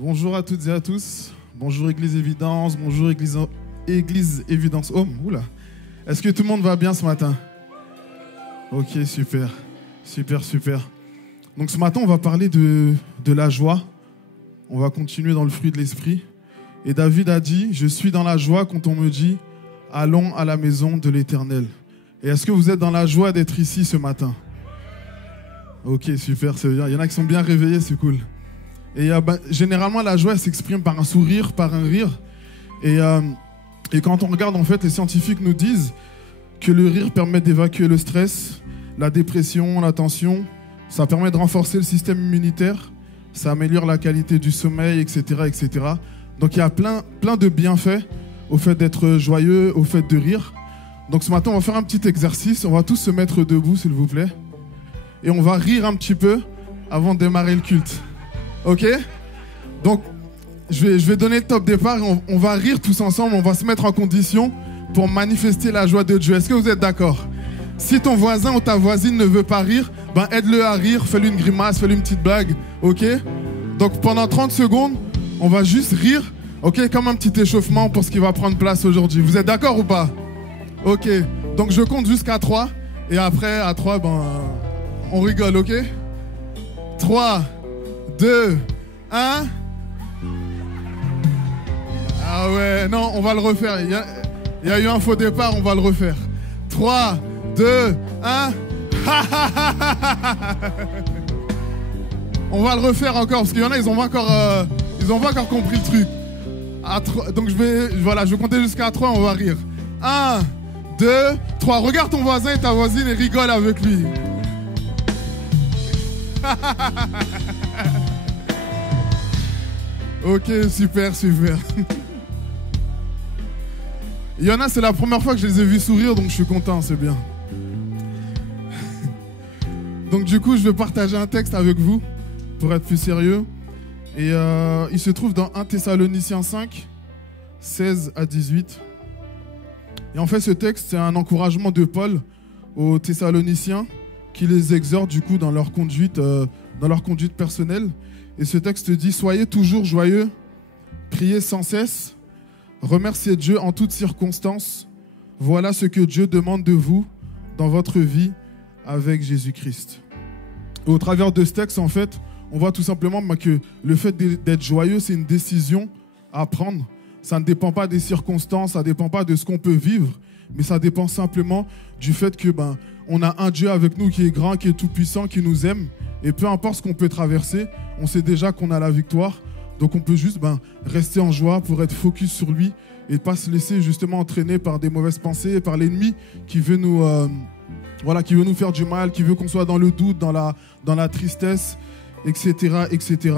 Bonjour à toutes et à tous. Bonjour Église Évidence, bonjour Église Évidence Home. Oula. Est-ce que tout le monde va bien ce matin? Ok, super. Super. Donc ce matin, on va parler de la joie. On va continuer dans le fruit de l'esprit. Et David a dit, je suis dans la joie quand on me dit, allons à la maison de l'Éternel. Et est-ce que vous êtes dans la joie d'être ici ce matin? Ok, super, c'est bien. Il y en a qui sont bien réveillés, c'est cool. Et généralement, la joie s'exprime par un sourire, par un rire. Et quand on regarde, en fait, les scientifiques nous disent que le rire permet d'évacuer le stress, la dépression, la tension. Ça permet de renforcer le système immunitaire. Ça améliore la qualité du sommeil, etc., etc. Donc, il y a plein de bienfaits au fait d'être joyeux, au fait de rire. Donc, ce matin, on va faire un petit exercice. On va tous se mettre debout, s'il vous plaît. Et on va rire un petit peu avant de démarrer le culte. Ok? Donc, je vais donner le top départ. On va rire tous ensemble. On va se mettre en condition pour manifester la joie de Dieu. Est-ce que vous êtes d'accord? Si ton voisin ou ta voisine ne veut pas rire, aide-le à rire. Fais-lui une grimace, fais-lui une petite blague. Ok? Donc, pendant 30 secondes, on va juste rire. Ok? Comme un petit échauffement pour ce qui va prendre place aujourd'hui. Vous êtes d'accord ou pas? Ok. Donc, je compte jusqu'à 3. Et après, à 3, on rigole, ok? 3, 2, 1. Ah ouais, non, on va le refaire. Il y a eu un faux départ, on va le refaire. 3, 2, 1. On va le refaire encore, parce qu'il y en a, ils n'ont pas encore compris le truc. Donc je vais compter jusqu'à 3, on va rire. 1, 2, 3. Regarde ton voisin et ta voisine et rigole avec lui. Ok, super. Il y en a, c'est la première fois que je les ai vus sourire, donc je suis content, c'est bien. Donc du coup, je vais partager un texte avec vous, pour être plus sérieux. Et il se trouve dans 1 Thessaloniciens 5, 16 à 18. Et en fait, ce texte, c'est un encouragement de Paul aux Thessaloniciens, qui les exhorte du coup dans leur conduite personnelle. Et ce texte dit, soyez toujours joyeux, priez sans cesse, remerciez Dieu en toutes circonstances. Voilà ce que Dieu demande de vous dans votre vie avec Jésus-Christ. Et au travers de ce texte, en fait, on voit tout simplement que le fait d'être joyeux, c'est une décision à prendre. Ça ne dépend pas des circonstances, ça ne dépend pas de ce qu'on peut vivre, mais ça dépend simplement du fait que on a un Dieu avec nous qui est grand, qui est tout-puissant, qui nous aime. Et peu importe ce qu'on peut traverser, on sait déjà qu'on a la victoire. Donc on peut juste rester en joie pour être focus sur lui et pas se laisser justement entraîner par des mauvaises pensées, par l'ennemi qui veut nous faire du mal, qui veut qu'on soit dans le doute, dans la tristesse, etc., etc.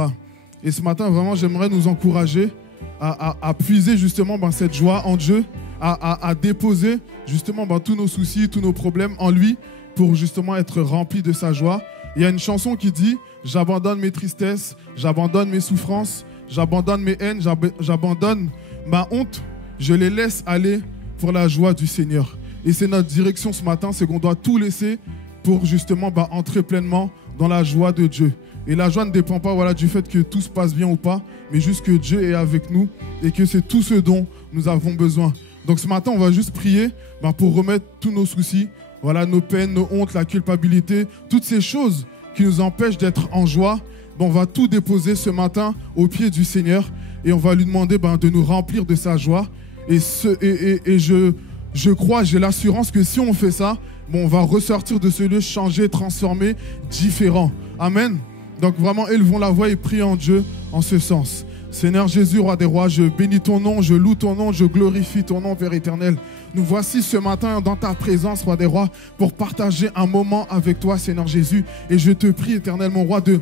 Et ce matin, vraiment, j'aimerais nous encourager à puiser justement cette joie en Dieu, à déposer justement tous nos soucis, tous nos problèmes en lui pour justement être remplis de sa joie. Il y a une chanson qui dit « J'abandonne mes tristesses, j'abandonne mes souffrances, j'abandonne mes haines, j'abandonne ma honte, je les laisse aller pour la joie du Seigneur. » Et c'est notre direction ce matin, c'est qu'on doit tout laisser pour justement entrer pleinement dans la joie de Dieu. Et la joie ne dépend pas du fait que tout se passe bien ou pas, mais juste que Dieu est avec nous et que c'est tout ce dont nous avons besoin. Donc ce matin, on va juste prier pour remettre tous nos soucis, nos peines, nos hontes, la culpabilité, toutes ces choses qui nous empêchent d'être en joie. On va tout déposer ce matin au pied du Seigneur et on va lui demander de nous remplir de sa joie. Et je crois, j'ai l'assurance que si on fait ça, on va ressortir de ce lieu changé, transformé, différent. Amen. Donc vraiment, élevons la voix et prions en Dieu en ce sens. Seigneur Jésus, roi des rois, je bénis ton nom, je loue ton nom, je glorifie ton nom, Père éternel. Nous voici ce matin dans ta présence, roi des rois, pour partager un moment avec toi, Seigneur Jésus. Et je te prie, éternel, mon roi, de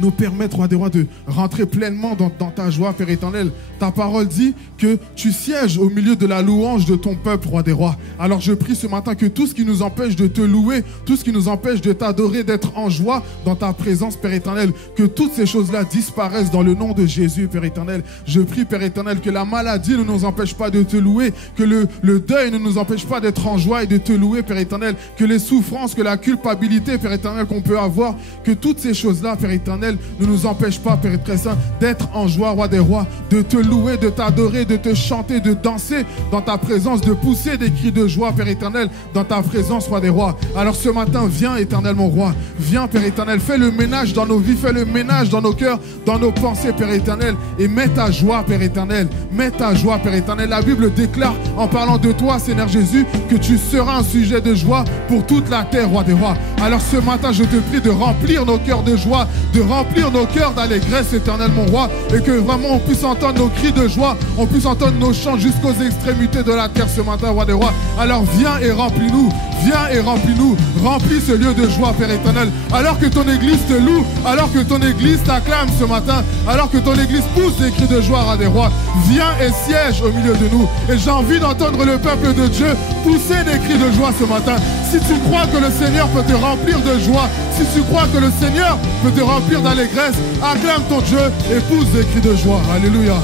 nous permettre, roi des rois, de rentrer pleinement dans ta joie, Père éternel. Ta parole dit que tu sièges au milieu de la louange de ton peuple, roi des rois. Alors je prie ce matin que tout ce qui nous empêche de te louer, tout ce qui nous empêche de t'adorer, d'être en joie dans ta présence, Père éternel, que toutes ces choses-là disparaissent dans le nom de Jésus, Père éternel. Je prie, Père éternel, que la maladie ne nous empêche pas de te louer, que le deuil ne nous empêche pas d'être en joie et de te louer, Père éternel, que les souffrances, que la culpabilité, Père éternel, qu'on peut avoir, que toutes ces choses-là, Père éternel, éternel, ne nous empêche pas, Père très saint, d'être en joie, roi des rois, de te louer, de t'adorer, de te chanter, de danser dans ta présence, de pousser des cris de joie, Père éternel, dans ta présence, roi des rois. Alors ce matin, viens, éternel, mon roi, viens, Père éternel, fais le ménage dans nos vies, fais le ménage dans nos cœurs, dans nos pensées, Père éternel, et mets ta joie, Père éternel, mets ta joie, Père éternel. La Bible déclare, en parlant de toi, Seigneur Jésus, que tu seras un sujet de joie pour toute la terre, roi des rois. Alors ce matin, je te prie de remplir nos cœurs de joie, de remplir nos cœurs d'allégresse, éternel, mon roi, et que vraiment on puisse entendre nos cris de joie, on puisse entendre nos chants jusqu'aux extrémités de la terre ce matin, roi des rois. Alors viens et remplis-nous, viens et remplis-nous, remplis ce lieu de joie, Père éternel. Alors que ton église te loue, alors que ton église t'acclame ce matin, alors que ton église pousse des cris de joie, roi des rois, viens et siège au milieu de nous. Et j'ai envie d'entendre le peuple de Dieu pousser des cris de joie ce matin. Si tu crois que le Seigneur peut te remplir de joie, si tu crois que le Seigneur peut te remplir d'allégresse, acclame ton Dieu et pousse des cris de joie. Alléluia.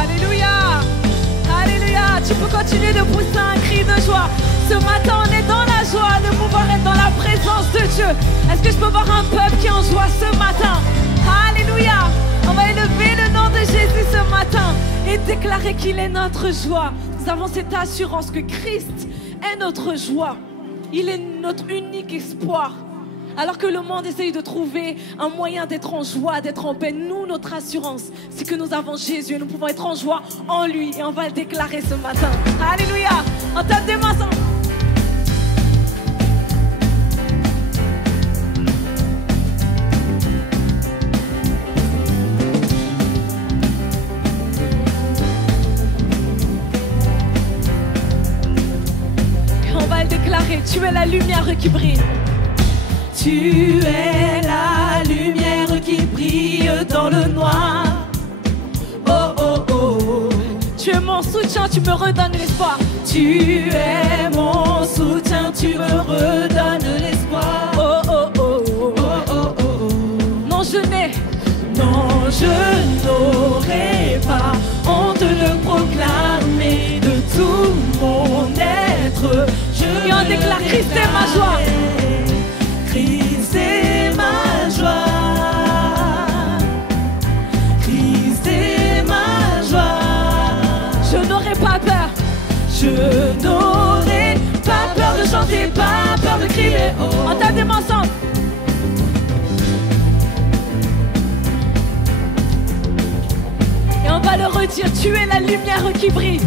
Alléluia. Alléluia. Tu peux continuer de pousser un cri de joie. Ce matin, on est dans la joie de pouvoir être dans la présence de Dieu. Est-ce que je peux voir un peuple qui est en joie ce matin? Alléluia. On va élever le nom de Jésus ce matin et déclarer qu'il est notre joie. Nous avons cette assurance que Christ est notre joie. Il est notre unique espoir. Alors que le monde essaye de trouver un moyen d'être en joie, d'être en paix, nous, notre assurance, c'est que nous avons Jésus et nous pouvons être en joie en lui. Et on va le déclarer ce matin. Alléluia. On tape des mains ensemble. Tu es la lumière qui brille. Tu es la lumière qui brille dans le noir. Oh oh oh. Tu es mon soutien, tu me redonnes l'espoir. Tu es mon soutien, tu me redonnes l'espoir. Oh oh oh. Oh oh oh oh. Non, je n'aurai pas honte de proclamer de tout mon être. Et on déclare Christ est ma joie. Christ est ma joie. Christ est ma joie. Je n'aurai pas peur. Je n'aurai pas peur de chanter, pas peur de crier. Oh. On tape des mains ensemble. Et on va le redire. Tu es la lumière qui brille.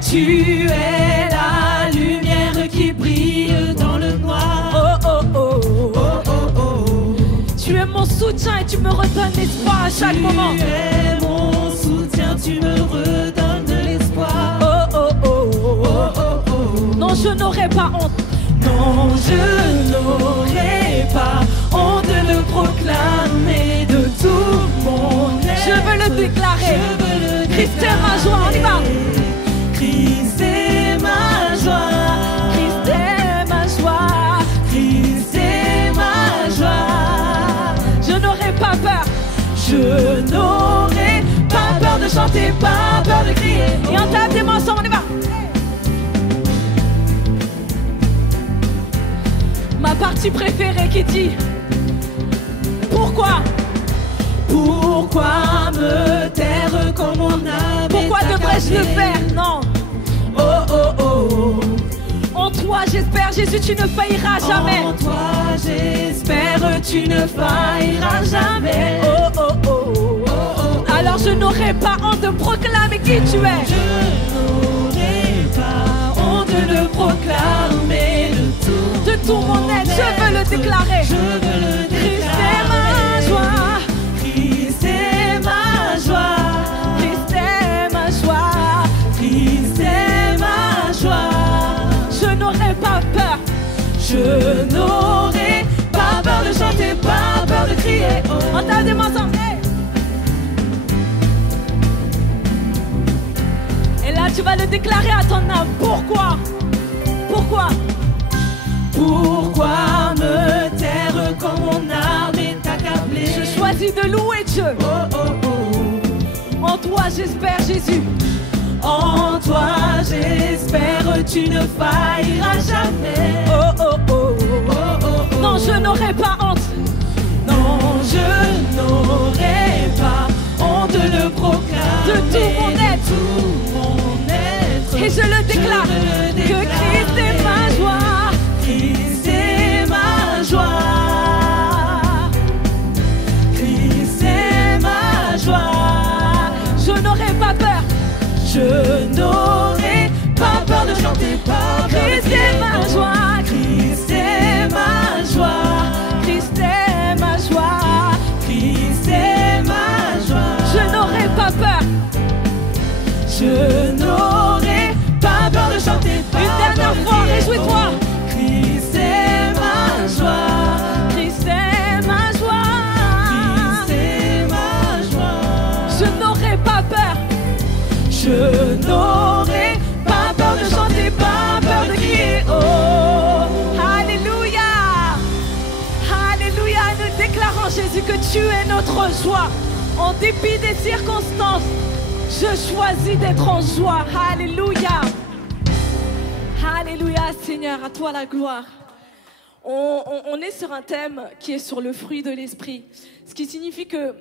Tu es la lumière qui brille dans le noir. Oh oh oh. Oh oh oh. Tu es mon soutien et tu me redonnes l'espoir à chaque moment. Tu es mon soutien, tu me redonnes de l'espoir. Oh oh oh. Oh oh oh. Non, je n'aurai pas honte. Non, je n'aurai pas honte de le proclamer de tout mon être. Je veux le déclarer. Christ est ma joie, on y va. Christ est ma joie. Christ est ma joie. Christ est ma joie. Je n'aurai pas peur. Je n'aurai pas peur de chanter, pas peur de crier. Et on tape des mains ensemble, on y va. Ma partie préférée qui dit pourquoi? Pourquoi me taire quand mon âme Pourquoi devrais-je le faire? Non. Oh oh oh. En toi j'espère Jésus tu ne failliras jamais. En toi j'espère tu ne failliras jamais. Oh oh oh. Oh oh. Alors je n'aurai pas honte de proclamer qui tu es. Je n'aurai pas honte de le proclamer de tout mon être. Je veux le déclarer. Je veux le déclarer. Christ est ma joie. Christ est ma joie. Christ est ma joie. Christ est ma joie. Je n'aurai pas peur. Je n'aurai pas peur de chanter, pas peur de crier. Oh. On tape des mains ensemble. Et là tu vas le déclarer à ton âme. Pourquoi? Pourquoi? Pourquoi me taire quand mon âme est accablée? Je choisis de louer Dieu. Oh oh oh. En toi j'espère Jésus. En toi j'espère tu ne failliras jamais. Oh oh oh. Oh oh oh. Non, je n'aurai pas honte. Non, je n'aurai pas honte de le proclamer. De tout mon être. Tout mon être. Et je le déclare. Que Christ est ma joie. Christ est ma joie. Christ est ma joie. Je n'aurai pas peur. Je n'aurai pas peur de chanter, pas peur de Christ crier. est ma joie. Christ est ma joie. Christ est ma joie. Christ est ma joie. Je n'aurai pas peur. Je n'aurai pas peur de chanter, pas Une peur dernière de fois, crier. réjouis-toi. Christ est ma joie. Christ est ma joie. Christ est ma joie. Je n'aurai pas peur. Je n'aurai pas peur de chanter, pas peur de crier. Oh, Alléluia. Alléluia. Nous déclarons, Jésus, que tu es notre joie. En dépit des circonstances, je choisis d'être en joie. Alléluia. Alléluia, Seigneur, à toi la gloire. On est sur un thème qui est sur le fruit de l'esprit. Ce qui signifie que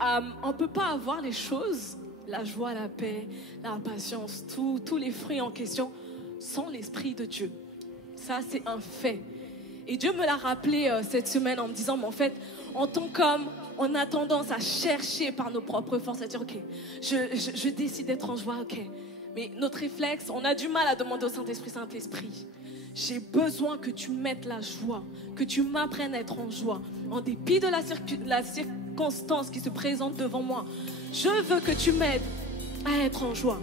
on ne peut pas avoir les choses, la joie, la paix, la patience, tous les fruits en question, sans l'esprit de Dieu. Ça, c'est un fait. Et Dieu me l'a rappelé cette semaine en me disant, mais en fait, en tant qu'homme, on a tendance à chercher par nos propres forces, à dire, ok, je décide d'être en joie, ok. Mais notre réflexe, on a du mal à demander au Saint-Esprit, Saint-Esprit, j'ai besoin que tu mettes la joie, que tu m'apprennes à être en joie. En dépit de la circonstance qui se présente devant moi, je veux que tu m'aides à être en joie.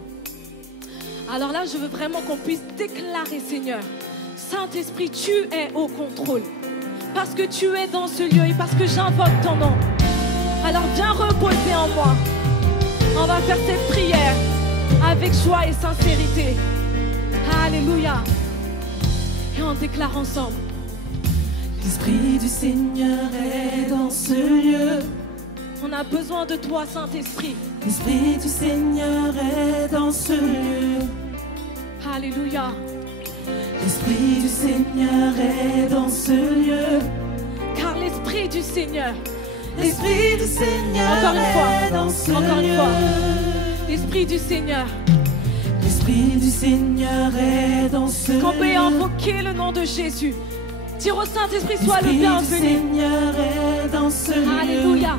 Alors là, je veux vraiment qu'on puisse déclarer, Seigneur, Saint-Esprit, tu es au contrôle. Parce que tu es dans ce lieu et parce que j'invoque ton nom. Alors viens reposer en moi. On va faire cette prière avec joie et sincérité. Alléluia. Et on déclare ensemble. l'Esprit du Seigneur est dans ce lieu. On a besoin de toi, Saint-Esprit. L'Esprit du Seigneur est dans ce lieu. Alléluia. L'Esprit du Seigneur est dans ce lieu. Car l'Esprit du Seigneur, L'Esprit du Seigneur encore une fois, est dans ce encore une lieu. fois. L'Esprit du Seigneur. L'Esprit du Seigneur est dans ce lieu. Qu'on peut invoquer le nom de Jésus. Dire au Saint-Esprit, sois le L'Esprit du bienvenu. Seigneur est dans ce lieu. Alléluia.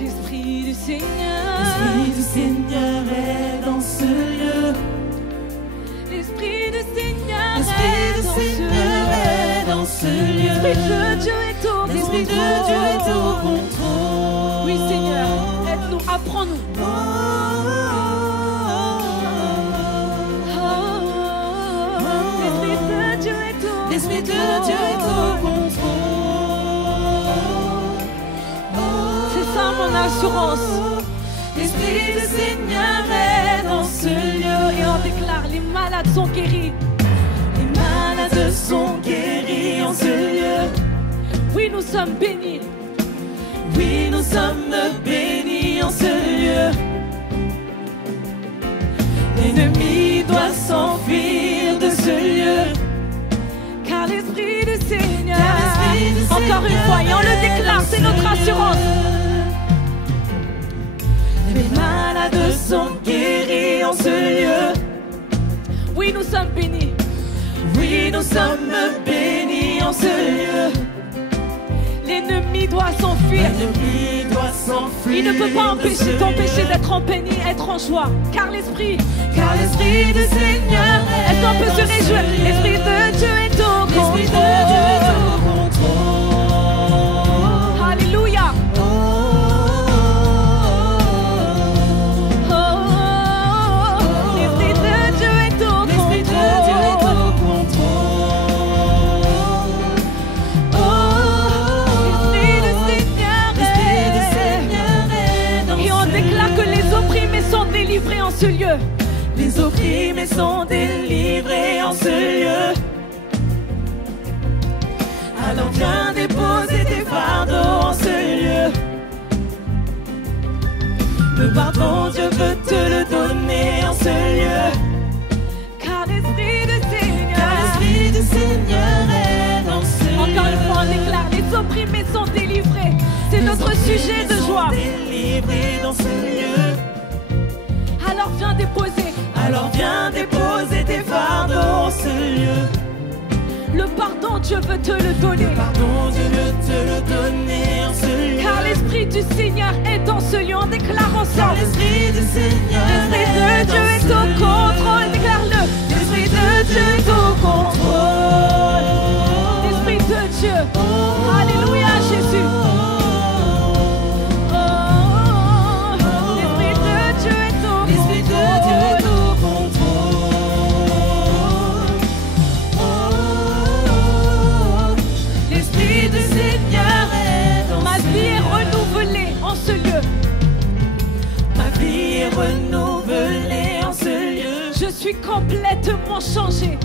L'Esprit du Seigneur. L'Esprit du Seigneur est dans ce lieu. L'Esprit du Seigneur L'Esprit est du dans ce Seigneur lieu. est dans ce lieu. L'Esprit de Dieu est au L'Esprit de contrôle. Dieu est au contrôle. Oui, Seigneur, aide-nous, apprends-nous. Oh, oh, oh, oh. L'Esprit de Dieu est au L'Esprit de Dieu est au contrôle. C'est ça mon assurance. L'Esprit du Seigneur est dans ce lieu. Et on déclare, les malades sont guéris. Les malades sont guéris en ce lieu. Oui, nous sommes bénis. Oui, nous sommes bénis en ce lieu. L'ennemi doit s'enfuir de ce lieu. Car l'Esprit du Seigneur, Car l'Esprit du encore une fois, et on le déclare, c'est notre assurance. Les malades sont guéris en ce lieu. Oui, nous sommes bénis. Oui, nous sommes bénis en ce lieu. L'ennemi doit s'enfuir. L'ennemi doit s'enfuir. Il ne peut pas de ce t'empêcher lieu. d'être en béni, être en joie. Car l'Esprit, Car l'Esprit du Seigneur est-ce qu'on peut se réjouir? L'Esprit de Dieu est au L'Esprit de Dieu est contrôle. au contrôle. Alléluia. Oh, Oh, l'Esprit de Dieu est au l'Esprit de Dieu est au contrôle. contrôle. Oh, L'Esprit du Seigneur l'Esprit du est. Seigneur est dans Et on ce déclare lieu. que les opprimés sont délivrés en ce lieu. Les opprimés sont délivrés en ce lieu. Alors viens déposer tes fardeaux en ce lieu. Le pardon, Dieu veut te le donner en ce lieu. Car l'Esprit du Car Seigneur. l'Esprit du Seigneur est dans ce lieu. Encore une fois, on déclare, les opprimés sont délivrés. sujet de joie. Délivrés dans ce lieu. Alors viens déposer. Alors viens déposer tes fardeaux en ce lieu. Le pardon, Dieu veut te le donner. Pardon, Dieu veut te le donner en ce lieu. Car l'Esprit du Seigneur est dans ce lieu. On déclare Car ensemble. l'Esprit du Seigneur L'Esprit de Dieu est au contrôle. Déclare-le. L'Esprit de Dieu est au contrôle. L'Esprit de Dieu. Alléluia, Jésus. Oh, l'Esprit de Dieu est au L'Esprit de Dieu est contrôle. au contrôle. L'Esprit du Seigneur est dans Ma ce vie est lieu. renouvelée en ce lieu. Ma vie est renouvelée en ce lieu. Je suis complètement changée.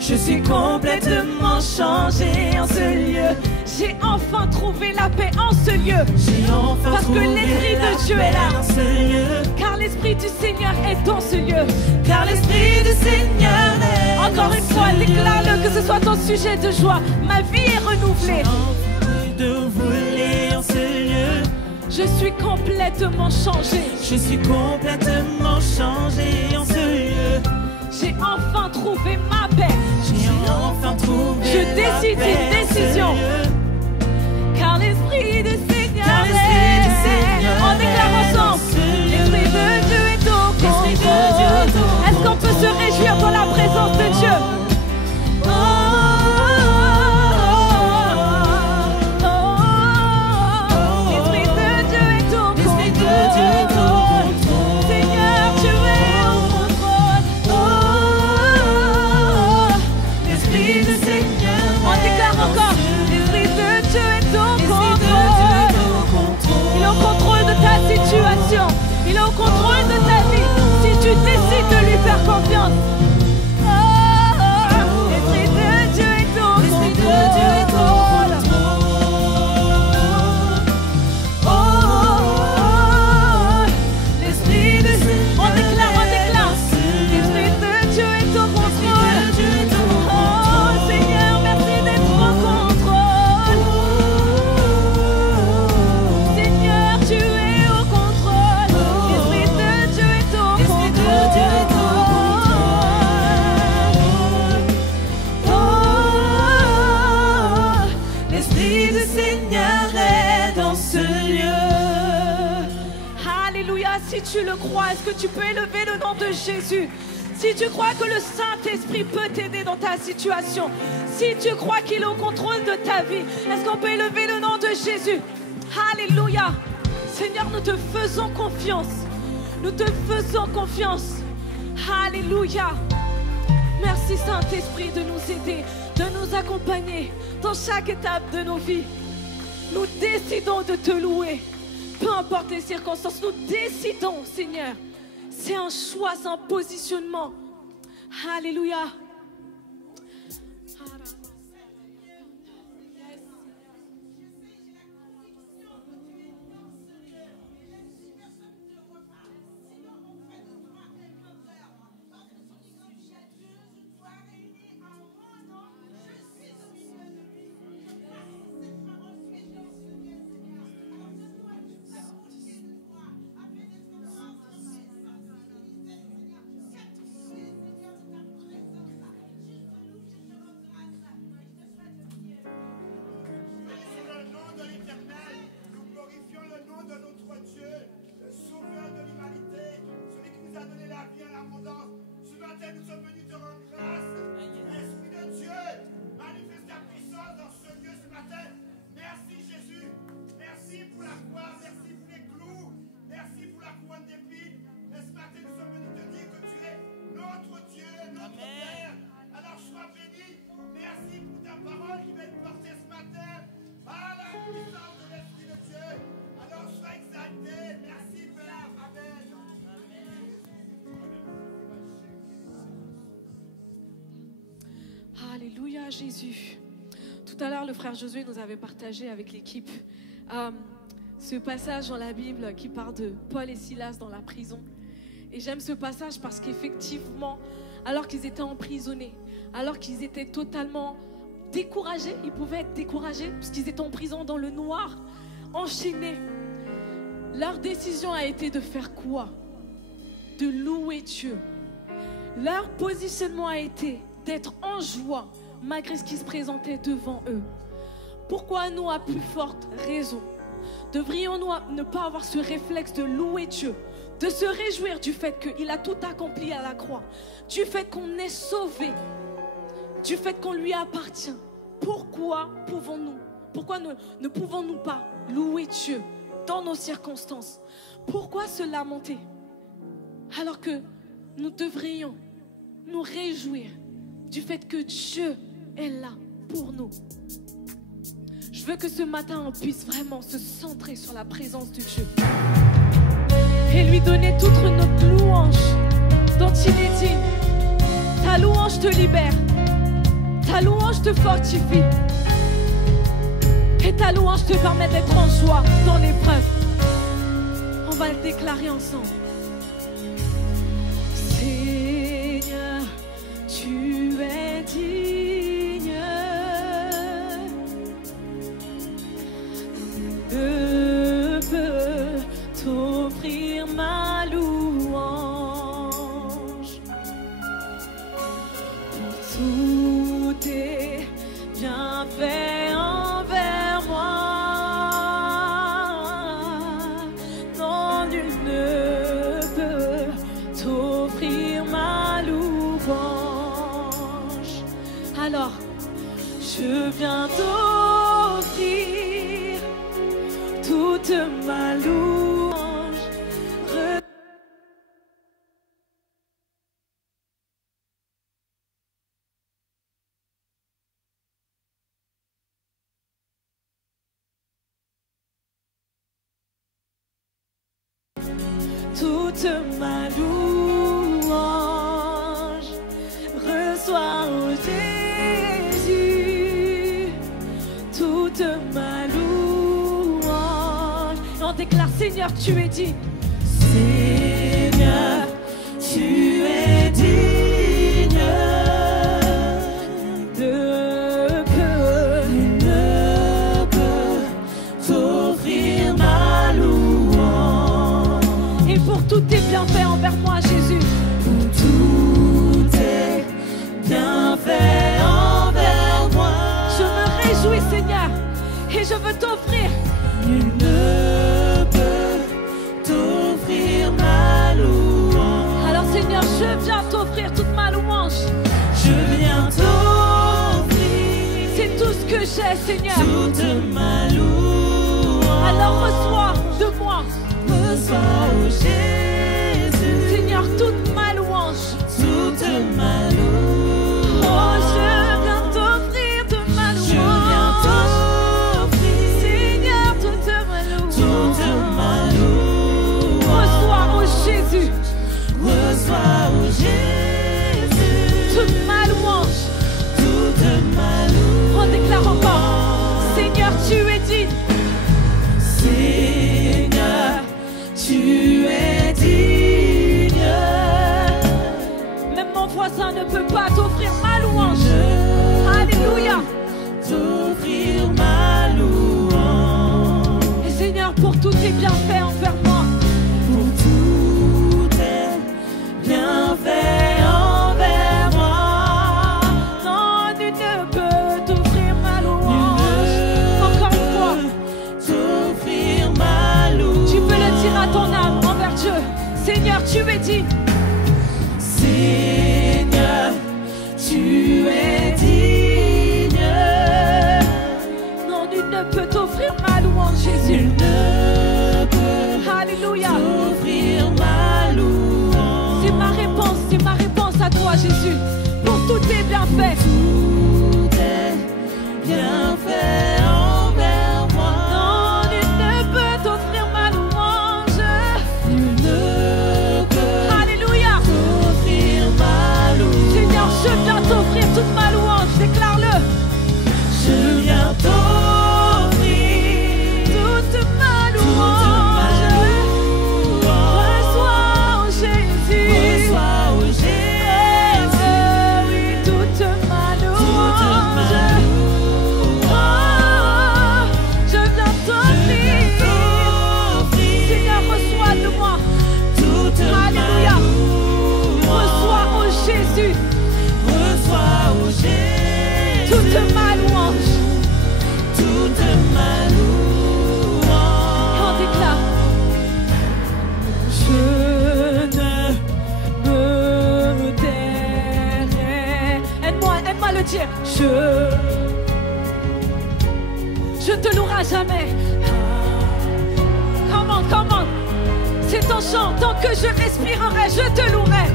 Je suis complètement changée en ce lieu. J'ai enfin trouvé la paix en ce lieu. J'ai enfin Parce que trouvé l'Esprit la de Dieu est paix là. dans ce lieu. Car l'Esprit du Seigneur est dans ce lieu. Car l'Esprit du Seigneur est Encore dans une ce fois, lieu. déclare-le, que ce soit ton sujet de joie. Ma vie est renouvelée. Envie de voler en ce lieu. Je suis complètement changée. Je suis complètement changée en ce lieu. J'ai enfin trouvé ma paix. J'ai enfin trouvé Je la décide paix une en ce décision. lieu. Car l'Esprit du Seigneur Car l'Esprit du Seigneur On déclare est dans ensemble. ce lieu. L'Esprit de Dieu est au L'Esprit de Dieu est au contrôle. Est-ce qu'on peut se réjouir dans la présence de Dieu? L'Esprit de Dieu est au L'Esprit de Dieu est au contrôle. contrôle. Seigneur, tu es au contrôle. L'Esprit du Seigneur On déclare encore. L'Esprit de Dieu est au contrôle. Il est au contrôle de ta situation. Il est au contrôle de ta vie. Si tu décides de lui faire confiance. L'Esprit de Dieu est au L'Esprit de Dieu est au contrôle. L'Esprit du Seigneur On déclare, on déclare. L'Esprit de Dieu est au contrôle. Oh Seigneur, merci d'être au contrôle. Seigneur, tu es au contrôle. L'Esprit de Dieu est au L'Esprit de Dieu est au contrôle. L'Esprit du Seigneur est dans ce lieu. Alléluia, si tu le crois, est-ce que tu peux élever le nom de Jésus? Si tu crois que le Saint-Esprit peut t'aider dans ta situation, si tu crois qu'il est au contrôle de ta vie, est-ce qu'on peut élever le nom de Jésus? Alléluia. Seigneur, nous te faisons confiance. Nous te faisons confiance. Alléluia. Merci Saint-Esprit de nous aider, de nous accompagner dans chaque étape de nos vies. Nous décidons de te louer. Peu importe les circonstances, nous décidons, Seigneur. C'est un choix, c'est un positionnement. Alléluia. Alléluia Jésus. Tout à l'heure, le frère Josué nous avait partagé avec l'équipe ce passage dans la Bible qui parle de Paul et Silas dans la prison. Et j'aime ce passage parce qu'effectivement, alors qu'ils étaient emprisonnés, alors qu'ils étaient totalement découragés, ils pouvaient être découragés parce qu'ils étaient en prison dans le noir, enchaînés. Leur décision a été de faire quoi? De louer Dieu. Leur positionnement a été d'être en joie malgré ce qui se présentait devant eux. Pourquoi nous, à plus forte raison, devrions-nous ne pas avoir ce réflexe de louer Dieu, de se réjouir du fait qu'il a tout accompli à la croix, du fait qu'on est sauvé, du fait qu'on lui appartient? Pourquoi ne pouvons-nous pas louer Dieu dans nos circonstances? Pourquoi se lamenter alors que nous devrions nous réjouir du fait que Dieu est là pour nous? Je veux que ce matin on puisse vraiment se centrer sur la présence de Dieu et lui donner toute notre louange dont il est digne. Ta louange te libère, ta louange te fortifie et ta louange te permet d'être en joie dans l'épreuve. On va le déclarer ensemble. Seigneur, tu es digne. Je peux t'offrir ma louange pour tous tes bienfaits envers moi. Non, nul ne peut t'offrir ma louange. Alors, je viens t'offrir toute ma louange. Toute ma louange, reçois, oh Jésus, toute ma louange. Et on déclare, Seigneur, tu es digne. Seigneur, tu es digne. Ne peut t'offrir ma louange. Et pour tous tes bienfaits envers moi, Jésus. Pour tous tes bienfaits envers moi. Je me réjouis, Seigneur, et je veux t'offrir. Nul ne peut t'offrir ma louange. Alors, Seigneur, je viens t'offrir toute ma louange. Je viens t'offrir. C'est tout ce que j'ai, Seigneur. Toute ma louange. Alors, reçois de moi. Reçois, oh Jésus. Seigneur, toute ma louange. Toute ma louange. Oh, je viens t'offrir toute ma louange. Je viens t'offrir. Seigneur, toute ma louange. Toute ma louange. Reçois, oh Jésus. Reçois, oh Jésus. Toute ma louange. Toute ma louange. On déclare encore. Seigneur, tu es digne. Seigneur, tu es digne. Même mon voisin ne peut pas t'offrir ma louange. Alléluia. T'offrir ma louange. Et Seigneur, pour tous tes bienfaits envers moi. Pour tous tes bienfaits envers moi. Non, nul ne peut t'offrir ma louange. Encore une fois. T'offrir ma louange. Tu peux le dire à ton âme envers Dieu. Seigneur, tu es digne. Seigneur, tu es digne. Non, nul ne peut t'offrir ma louange, Jésus. Nul ne peut Alléluia. T'offrir ma louange. C'est ma réponse à toi, Jésus. Pour tous tes bienfaits. Tous tes bienfaits envers moi. Non, nul ne peut t'offrir ma louange. Nul ne peut Alléluia. T'offrir ma louange. Seigneur, je viens t'offrir toute ma louange. Déclare-le. Je viens t'offrir toute ma louange. Reçois, oh Jésus. Reçois, oh Jésus. Oui, toute ma louange. dire, je te louerai jamais. Come on. C'est ton chant. Tant que je respirerai, je te louerai.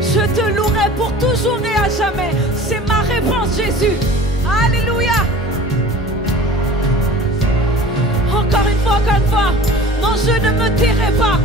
Je te louerai pour toujours et à jamais. C'est ma réponse, Jésus. Alléluia. Encore une fois. Non, je ne me tairai pas.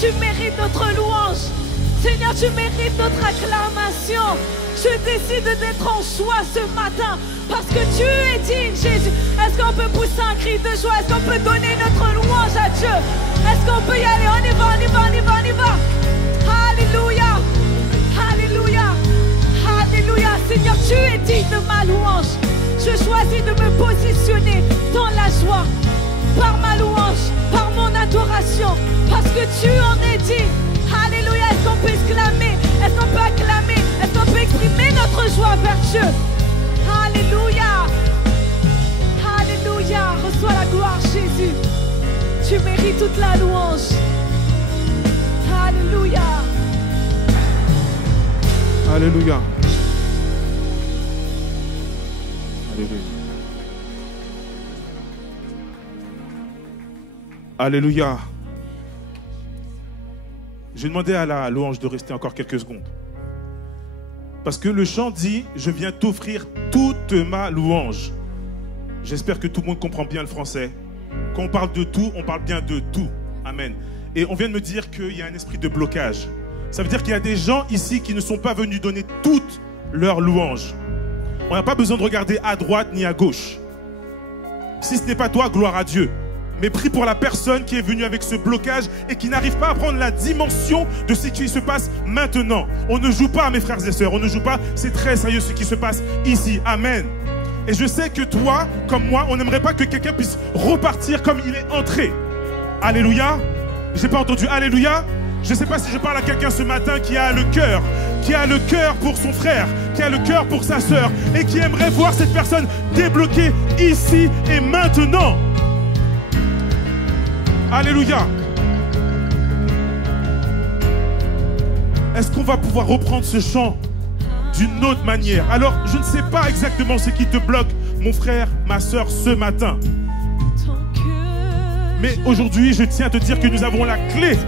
Tu mérites notre louange. Seigneur, tu mérites notre acclamation. Je décide d'être en joie ce matin parce que tu es digne, Jésus. Est-ce qu'on peut pousser un cri de joie? Est-ce qu'on peut donner notre louange à Dieu? Est-ce qu'on peut y aller? On y va. Alléluia. Seigneur, tu es digne de ma louange. Je choisis de me positionner dans la joie par ma louange, par mon adoration, parce que tu en es digne. Alléluia. Est-ce qu'on peut exclamer? Est-ce qu'on peut acclamer? Est-ce qu'on peut exprimer notre joie vers Dieu? Alléluia. Reçois la gloire, Jésus. Tu mérites toute la louange. Alléluia. Alléluia. Alléluia. Je vais demander à la louange de rester encore quelques secondes. Parce que le chant dit « Je viens t'offrir toute ma louange ». J'espère que tout le monde comprend bien le français. Quand on parle de tout, on parle bien de tout. Amen. Et on vient de me dire qu'il y a un esprit de blocage. Ça veut dire qu'il y a des gens ici qui ne sont pas venus donner toute leur louange. On n'a pas besoin de regarder à droite ni à gauche. Si ce n'est pas toi, gloire à Dieu. Mais prie pour la personne qui est venue avec ce blocage et qui n'arrive pas à prendre la dimension de ce qui se passe maintenant. On ne joue pas, mes frères et sœurs, on ne joue pas. C'est très sérieux ce qui se passe ici. Amen. Et je sais que toi, comme moi, on n'aimerait pas que quelqu'un puisse repartir comme il est entré. Alléluia. J'ai pas entendu Alléluia. Je ne sais pas si je parle à quelqu'un ce matin qui a le cœur pour son frère, qui a le cœur pour sa sœur et qui aimerait voir cette personne débloquée ici et maintenant. Alléluia. Est-ce qu'on va pouvoir reprendre ce chant d'une autre manière? Alors, je ne sais pas exactement ce qui te bloque, mon frère, ma soeur, ce matin. Mais aujourd'hui, je tiens à te dire que nous avons la clé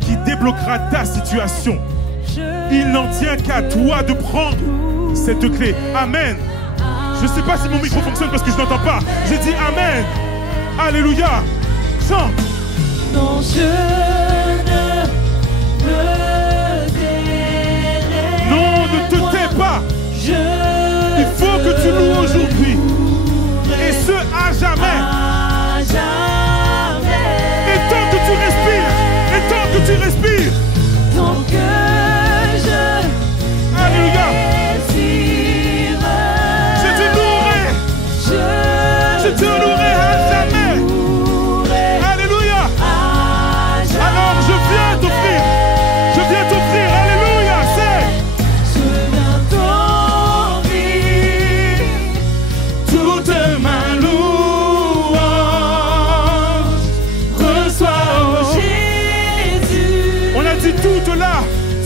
qui débloquera ta situation. Il n'en tient qu'à toi de prendre cette clé. Amen. Je ne sais pas si mon micro fonctionne parce que je n'entends pas. J'ai dit Amen. Alléluia. Chante. Non, je ne me tairai. Non, ne te tais pas. Il faut que tu loues aujourd'hui. Et ce, à jamais. À jamais. Et tant que tu respires. Et tant que tu respires. Tant que je Alléluia. respire. Je te louerai. Je te louerai à jamais. Alléluia. Alors je viens t'offrir. Je viens t'offrir. Alléluia. C'est. Je viens t'offrir toute ma louange. Reçois, oh Jésus. On a dit toute là.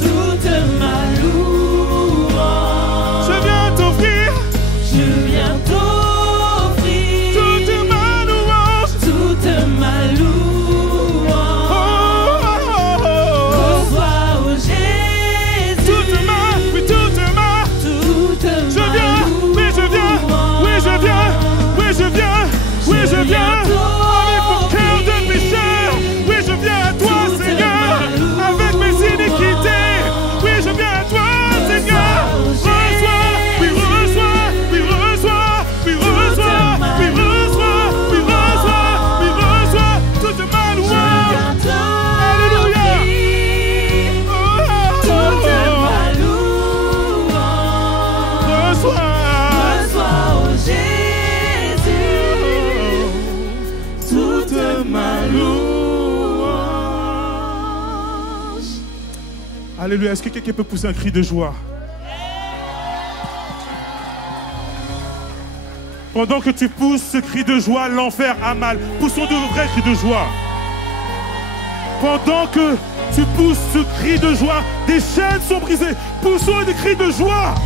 Toute ma louange. Je viens t'offrir. Je viens t'offrir Toute ma louange. toute ma louange. Reçois, oh Jésus. Toute ma, oui, toute ma. Toute Je ma viens, oui, je viens. Oui, je viens. Oui, je viens. Oui, je viens. Avec mon cœur de pécheur. Oui, je viens à toi, Seigneur. Avec mes iniquités. Oui, je viens à toi, Seigneur. Reçois, oui, reçois, oui, reçois, oui, reçois, oui, reçois, oui, reçois, oui, reçois toute ma louange. Alléluia. Toute ma louange. Reçois. Reçois, oh Jésus. Toute ma louange. Alléluia. Est-ce que quelqu'un peut pousser un cri de joie? Pendant que tu pousses ce cri de joie, l'enfer a mal. Poussons de vrais cris de joie. Pendant que tu pousses ce cri de joie, des chaînes sont brisées. Poussons des cris de joie.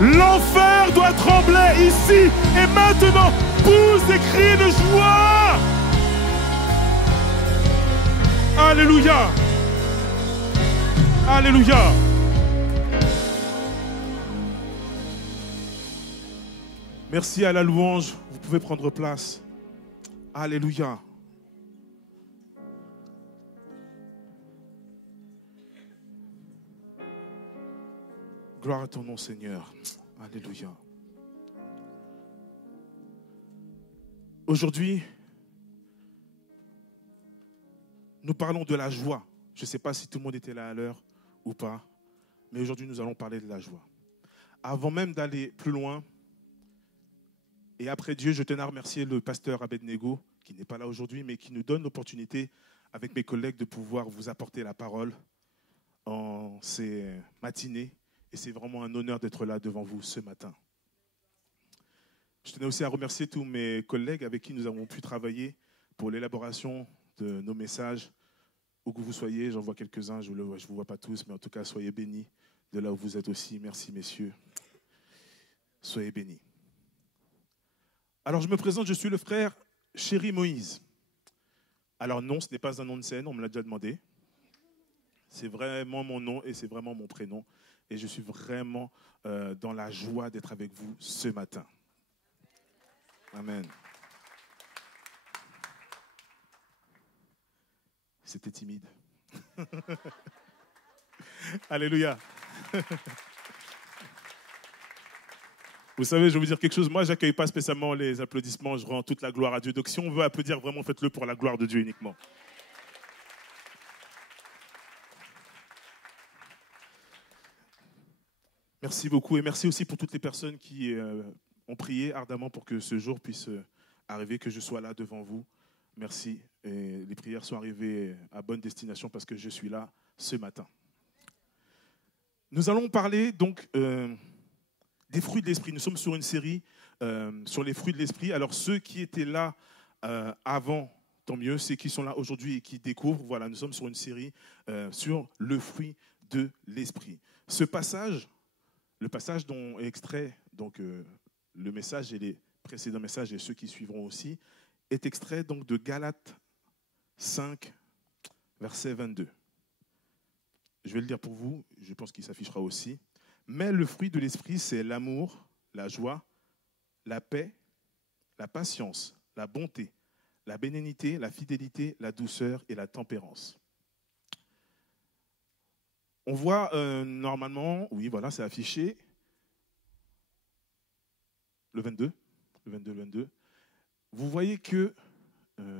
L'enfer doit trembler ici et maintenant. Pousse des cris de joie. Alléluia. Alléluia. Merci à la louange. Vous pouvez prendre place. Alléluia. Gloire à ton nom, Seigneur. Alléluia. Aujourd'hui, nous parlons de la joie. Je ne sais pas si tout le monde était là à l'heure ou pas, mais aujourd'hui, nous allons parler de la joie. Avant même d'aller plus loin, et après Dieu, je tenais à remercier le pasteur Abednego, qui n'est pas là aujourd'hui, mais qui nous donne l'opportunité, avec mes collègues, de pouvoir vous apporter la parole en ces matinées. Et c'est vraiment un honneur d'être là devant vous ce matin. Je tenais aussi à remercier tous mes collègues avec qui nous avons pu travailler pour l'élaboration de nos messages. Où que vous soyez, j'en vois quelques-uns, je ne vous vois pas tous, mais en tout cas, soyez bénis de là où vous êtes aussi. Merci, messieurs. Soyez bénis. Alors, je me présente, je suis le frère Chéri Moïse. Alors non, ce n'est pas un nom de scène, on me l'a déjà demandé. C'est vraiment mon nom et c'est vraiment mon prénom. Et je suis vraiment dans la joie d'être avec vous ce matin. Amen. C'était timide. Alléluia. Vous savez, je vais vous dire quelque chose. Moi, je n'accueille pas spécialement les applaudissements. Je rends toute la gloire à Dieu. Donc, si on veut applaudir, vraiment, faites-le pour la gloire de Dieu uniquement. Merci beaucoup. Et merci aussi pour toutes les personnes qui ont prié ardemment pour que ce jour puisse arriver, que je sois là devant vous. Merci. Et les prières sont arrivées à bonne destination parce que je suis là ce matin. Nous allons parler donc des fruits de l'esprit. Nous sommes sur une série sur les fruits de l'esprit. Alors ceux qui étaient là avant, tant mieux. Ceux qui sont là aujourd'hui et qui découvrent, voilà, nous sommes sur une série sur le fruit de l'esprit. Ce passage, le passage dont est extrait donc, le message et les précédents messages et ceux qui suivront aussi, est extrait donc de Galates 5, verset 22. Je vais le dire pour vous, je pense qu'il s'affichera aussi. Mais le fruit de l'esprit, c'est l'amour, la joie, la paix, la patience, la bonté, la bénignité, la fidélité, la douceur et la tempérance. On voit normalement, oui, voilà, c'est affiché, le 22. Vous voyez que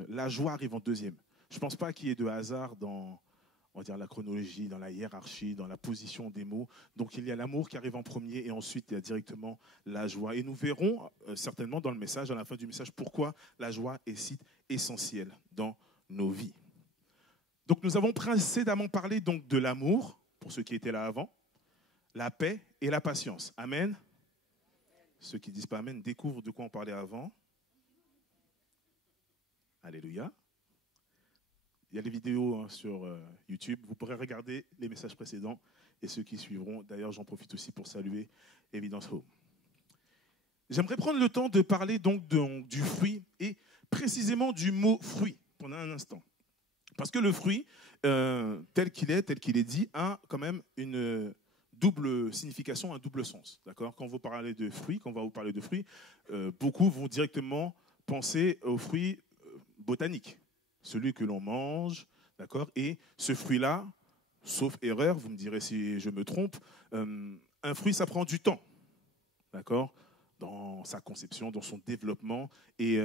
la joie arrive en deuxième. Je ne pense pas qu'il y ait de hasard dans, on va dire, la chronologie, dans la hiérarchie, dans la position des mots. Donc il y a l'amour qui arrive en premier et ensuite il y a directement la joie. Et nous verrons certainement dans le message, à la fin du message, pourquoi la joie est si essentielle dans nos vies. Donc nous avons précédemment parlé donc de l'amour, pour ceux qui étaient là avant, la paix et la patience. Amen. Ceux qui ne disent pas Amen découvrent de quoi on parlait avant. Alléluia. Il y a les vidéos sur YouTube. Vous pourrez regarder les messages précédents et ceux qui suivront. D'ailleurs, j'en profite aussi pour saluer Evidence Home. J'aimerais prendre le temps de parler donc du fruit et précisément du mot fruit pendant un instant. Parce que le fruit, tel qu'il est dit, a quand même une double signification, un double sens. D'accord ? Quand on va parler de fruits, beaucoup vont directement penser aux fruits botaniques, celui que l'on mange, d'accord ? Et ce fruit-là, sauf erreur, vous me direz si je me trompe, un fruit, ça prend du temps, d'accord ? Dans sa conception, dans son développement, et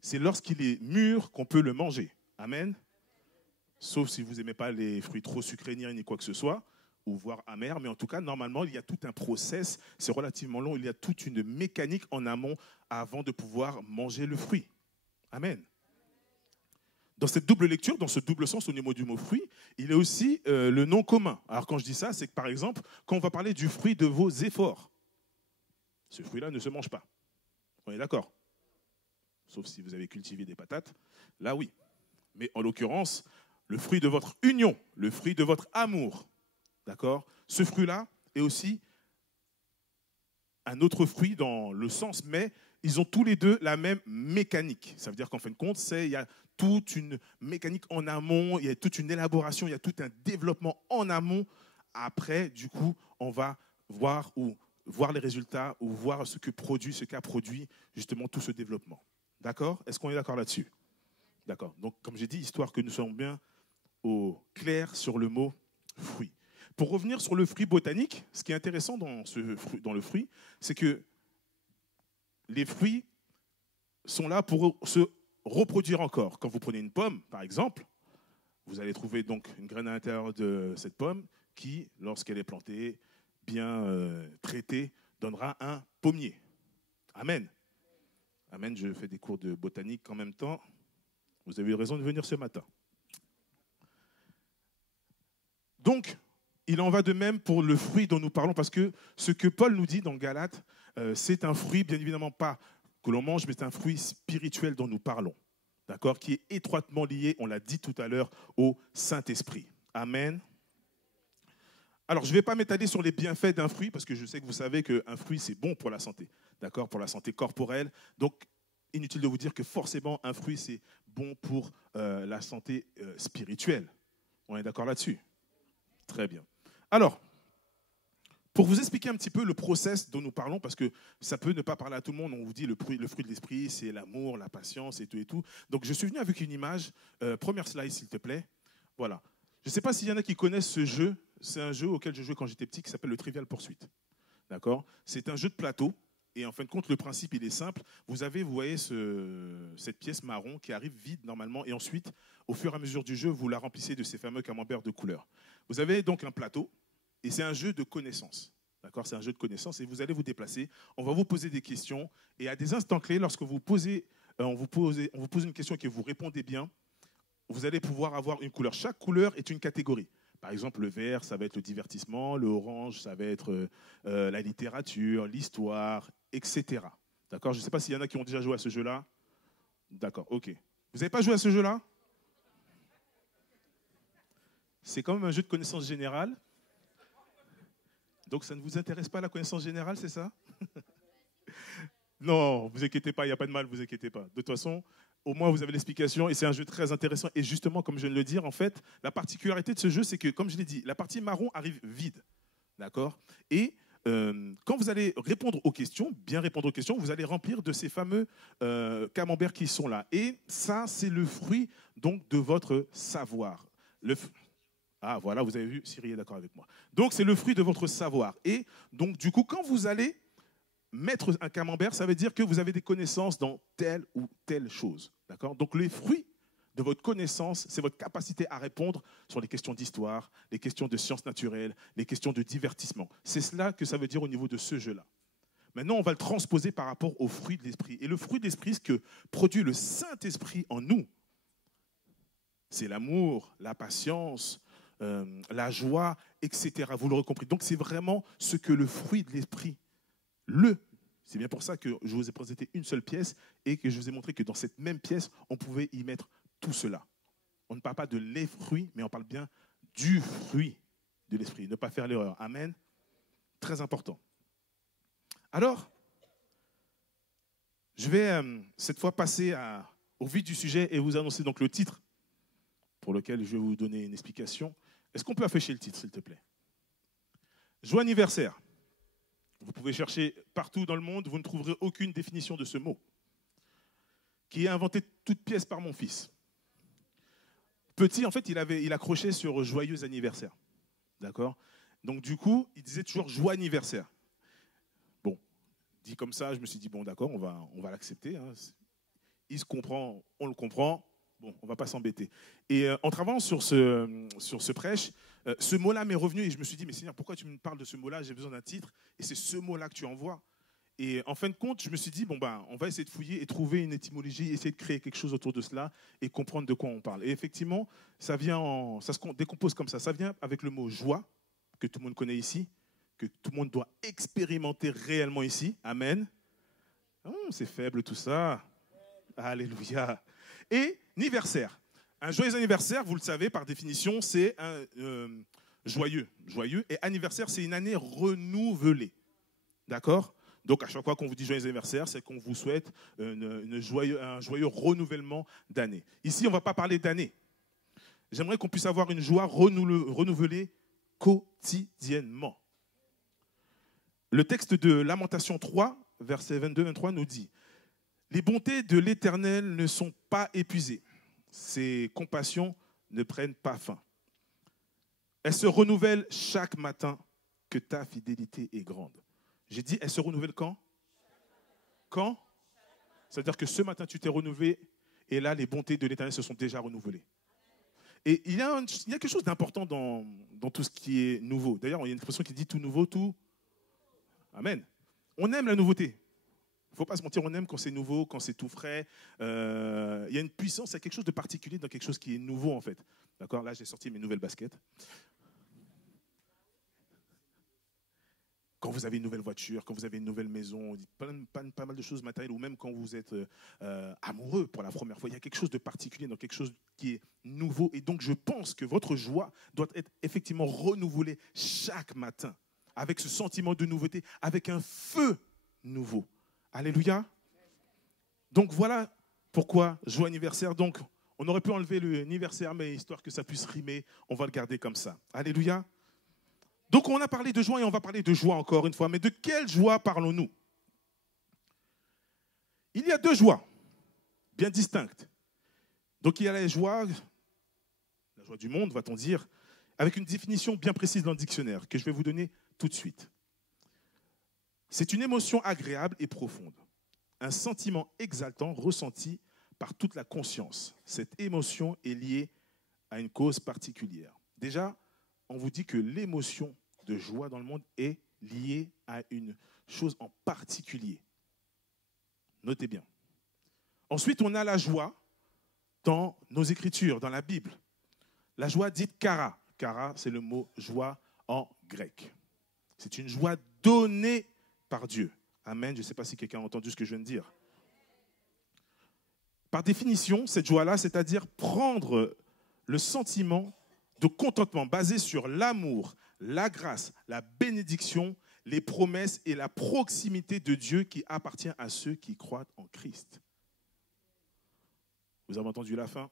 c'est lorsqu'il est mûr qu'on peut le manger. Amen ? Sauf si vous n'aimez pas les fruits trop sucrés ni quoi que ce soit, ou voire amers, mais en tout cas, normalement, il y a tout un process, c'est relativement long, il y a toute une mécanique en amont avant de pouvoir manger le fruit. Amen. Dans cette double lecture, dans ce double sens au niveau du mot fruit, il y a aussi le nom commun. Alors quand je dis ça, c'est que par exemple, quand on va parler du fruit de vos efforts, ce fruit-là ne se mange pas. On est d'accord ? Sauf si vous avez cultivé des patates, là oui. Mais en l'occurrence, le fruit de votre union, le fruit de votre amour, d'accord ? Ce fruit-là est aussi un autre fruit dans le sens, mais ils ont tous les deux la même mécanique. Ça veut dire qu'en fin de compte, il y a toute une mécanique en amont, il y a toute une élaboration, il y a tout un développement en amont. Après, du coup, on va voir les résultats ou voir ce qu'a produit justement tout ce développement. D'accord ? Est-ce qu'on est d'accord là-dessus ? D'accord. Donc, comme j'ai dit, histoire que nous soyons bien au clair sur le mot fruit. Pour revenir sur le fruit botanique, ce qui est intéressant dans le fruit, c'est que les fruits sont là pour se reproduire encore. Quand vous prenez une pomme, par exemple, vous allez trouver donc une graine à l'intérieur de cette pomme qui, lorsqu'elle est plantée, bien traitée, donnera un pommier. Amen. Amen, je fais des cours de botanique en même temps. Vous avez eu raison de venir ce matin. Donc, il en va de même pour le fruit dont nous parlons, parce que ce que Paul nous dit dans Galates, c'est un fruit, bien évidemment pas que l'on mange, mais c'est un fruit spirituel dont nous parlons, d'accord, qui est étroitement lié, on l'a dit tout à l'heure, au Saint-Esprit. Amen. Alors, je ne vais pas m'étaler sur les bienfaits d'un fruit, parce que je sais que vous savez qu'un fruit, c'est bon pour la santé, d'accord, pour la santé corporelle. Donc, inutile de vous dire que forcément, un fruit, c'est bon pour la santé spirituelle. On est d'accord là-dessus ? Très bien. Alors, pour vous expliquer un petit peu le process dont nous parlons, parce que ça peut ne pas parler à tout le monde, on vous dit le fruit de l'esprit, c'est l'amour, la patience et tout et tout. Donc, je suis venu avec une image. Première slide, s'il te plaît. Voilà. Je ne sais pas s'il y en a qui connaissent ce jeu. C'est un jeu auquel je jouais quand j'étais petit qui s'appelle le Trivial Pursuit. D'accord ? C'est un jeu de plateau. Et en fin de compte, le principe, il est simple. Vous voyez cette pièce marron qui arrive vide normalement. Et ensuite, au fur et à mesure du jeu, vous la remplissez de ces fameux camemberts de couleurs. Vous avez donc un plateau. Et c'est un jeu de connaissances. D'accord ? C'est un jeu de connaissances. Et vous allez vous déplacer. On va vous poser des questions. Et à des instants clés, lorsque on vous pose une question et que vous répondez bien, vous allez pouvoir avoir une couleur. Chaque couleur est une catégorie. Par exemple, le vert, ça va être le divertissement. Le orange, ça va être la littérature, l'histoire, etc. D'accord ? Je ne sais pas s'il y en a qui ont déjà joué à ce jeu-là. D'accord, ok. Vous n'avez pas joué à ce jeu-là? C'est quand même un jeu de connaissance générale. Donc ça ne vous intéresse pas la connaissance générale, c'est ça? Non, vous inquiétez pas, il n'y a pas de mal, vous inquiétez pas. De toute façon, au moins vous avez l'explication et c'est un jeu très intéressant. Et justement, comme je viens de le dire, en fait, la particularité de ce jeu, c'est que, comme je l'ai dit, la partie marron arrive vide. D'accord? Et quand vous allez répondre aux questions, bien répondre aux questions, vous allez remplir de ces fameux camemberts qui sont là. Et ça, c'est le fruit donc de votre savoir. Ah, voilà, vous avez vu, Cyril est d'accord avec moi. Donc, c'est le fruit de votre savoir. Et donc, du coup, quand vous allez mettre un camembert, ça veut dire que vous avez des connaissances dans telle ou telle chose. D'accord? Donc, les fruits de votre connaissance, c'est votre capacité à répondre sur les questions d'histoire, les questions de sciences naturelles, les questions de divertissement. C'est cela que ça veut dire au niveau de ce jeu-là. Maintenant, on va le transposer par rapport au fruit de l'esprit. Et le fruit de l'esprit, ce que produit le Saint-Esprit en nous, c'est l'amour, la patience, la joie, etc. Vous l'aurez compris. Donc, c'est vraiment ce que le fruit de l'esprit, c'est bien pour ça que je vous ai présenté une seule pièce et que je vous ai montré que dans cette même pièce, on pouvait y mettre tout cela. On ne parle pas de les fruits, mais on parle bien du fruit de l'esprit. Ne pas faire l'erreur. Amen. Très important. Alors, je vais cette fois passer au vif du sujet et vous annoncer donc le titre pour lequel je vais vous donner une explication. Est-ce qu'on peut afficher le titre, s'il te plaît? Joie anniversaire. Vous pouvez chercher partout dans le monde, vous ne trouverez aucune définition de ce mot, qui est inventé toute pièce par mon fils. Petit, en fait, il accrochait sur joyeux anniversaire. D'accord? Donc, du coup, il disait toujours joie anniversaire. Bon, dit comme ça, je me suis dit, bon, d'accord, on va l'accepter. Hein. Il se comprend, on le comprend. Bon, on ne va pas s'embêter. Et en travaillant sur ce prêche, ce mot-là m'est revenu et je me suis dit, mais Seigneur, pourquoi tu me parles de ce mot-là? J'ai besoin d'un titre et c'est ce mot-là que tu envoies. Et en fin de compte, je me suis dit, bon, on va essayer de fouiller et trouver une étymologie, essayer de créer quelque chose autour de cela et comprendre de quoi on parle. Et effectivement, ça se décompose comme ça. Ça vient avec le mot joie, que tout le monde connaît ici, que tout le monde doit expérimenter réellement ici. Amen. C'est faible tout ça. Alléluia. Et anniversaire. Un joyeux anniversaire, vous le savez, par définition, c'est un joyeux. Joyeux. Et anniversaire, c'est une année renouvelée. D'accord? Donc, à chaque fois qu'on vous dit joyeux anniversaire, c'est qu'on vous souhaite un joyeux renouvellement d'année. Ici, on ne va pas parler d'année. J'aimerais qu'on puisse avoir une joie renouvelée quotidiennement. Le texte de Lamentation 3, versets 22-23, nous dit: les bontés de l'Éternel ne sont pas épuisées. Ses compassions ne prennent pas fin. Elles se renouvellent chaque matin, que ta fidélité est grande. J'ai dit, elles se renouvellent quand? Quand? C'est-à-dire que ce matin, tu t'es renouvelé et là, les bontés de l'Éternel se sont déjà renouvelées. Et il y a quelque chose d'important dans tout ce qui est nouveau. D'ailleurs, il y a une expression qui dit tout nouveau, tout. Amen. On aime la nouveauté. Il ne faut pas se mentir, on aime quand c'est nouveau, quand c'est tout frais. Il y a une puissance, il y a quelque chose de particulier dans quelque chose qui est nouveau en fait. D'accord? Là, j'ai sorti mes nouvelles baskets. Quand vous avez une nouvelle voiture, quand vous avez une nouvelle maison, pas mal de choses matérielles, ou même quand vous êtes amoureux pour la première fois, il y a quelque chose de particulier dans quelque chose qui est nouveau. Et donc, je pense que votre joie doit être effectivement renouvelée chaque matin, avec ce sentiment de nouveauté, avec un feu nouveau. Alléluia. Donc voilà pourquoi joyeux anniversaire. Donc on aurait pu enlever l'anniversaire, mais histoire que ça puisse rimer, on va le garder comme ça. Alléluia. Donc on a parlé de joie et on va parler de joie encore une fois. Mais de quelle joie parlons-nous? Il y a deux joies bien distinctes. Donc il y a la joie du monde, va-t-on dire, avec une définition bien précise dans le dictionnaire que je vais vous donner tout de suite. C'est une émotion agréable et profonde, un sentiment exaltant ressenti par toute la conscience. Cette émotion est liée à une cause particulière. Déjà, on vous dit que l'émotion de joie dans le monde est liée à une chose en particulier. Notez bien. Ensuite, on a la joie dans nos Écritures, dans la Bible. La joie dite kara. Kara, c'est le mot joie en grec. C'est une joie donnée par Dieu. Amen. Je ne sais pas si quelqu'un a entendu ce que je viens de dire. Par définition, cette joie-là, c'est-à-dire prendre le sentiment de contentement basé sur l'amour, la grâce, la bénédiction, les promesses et la proximité de Dieu qui appartient à ceux qui croient en Christ. Vous avez entendu la fin?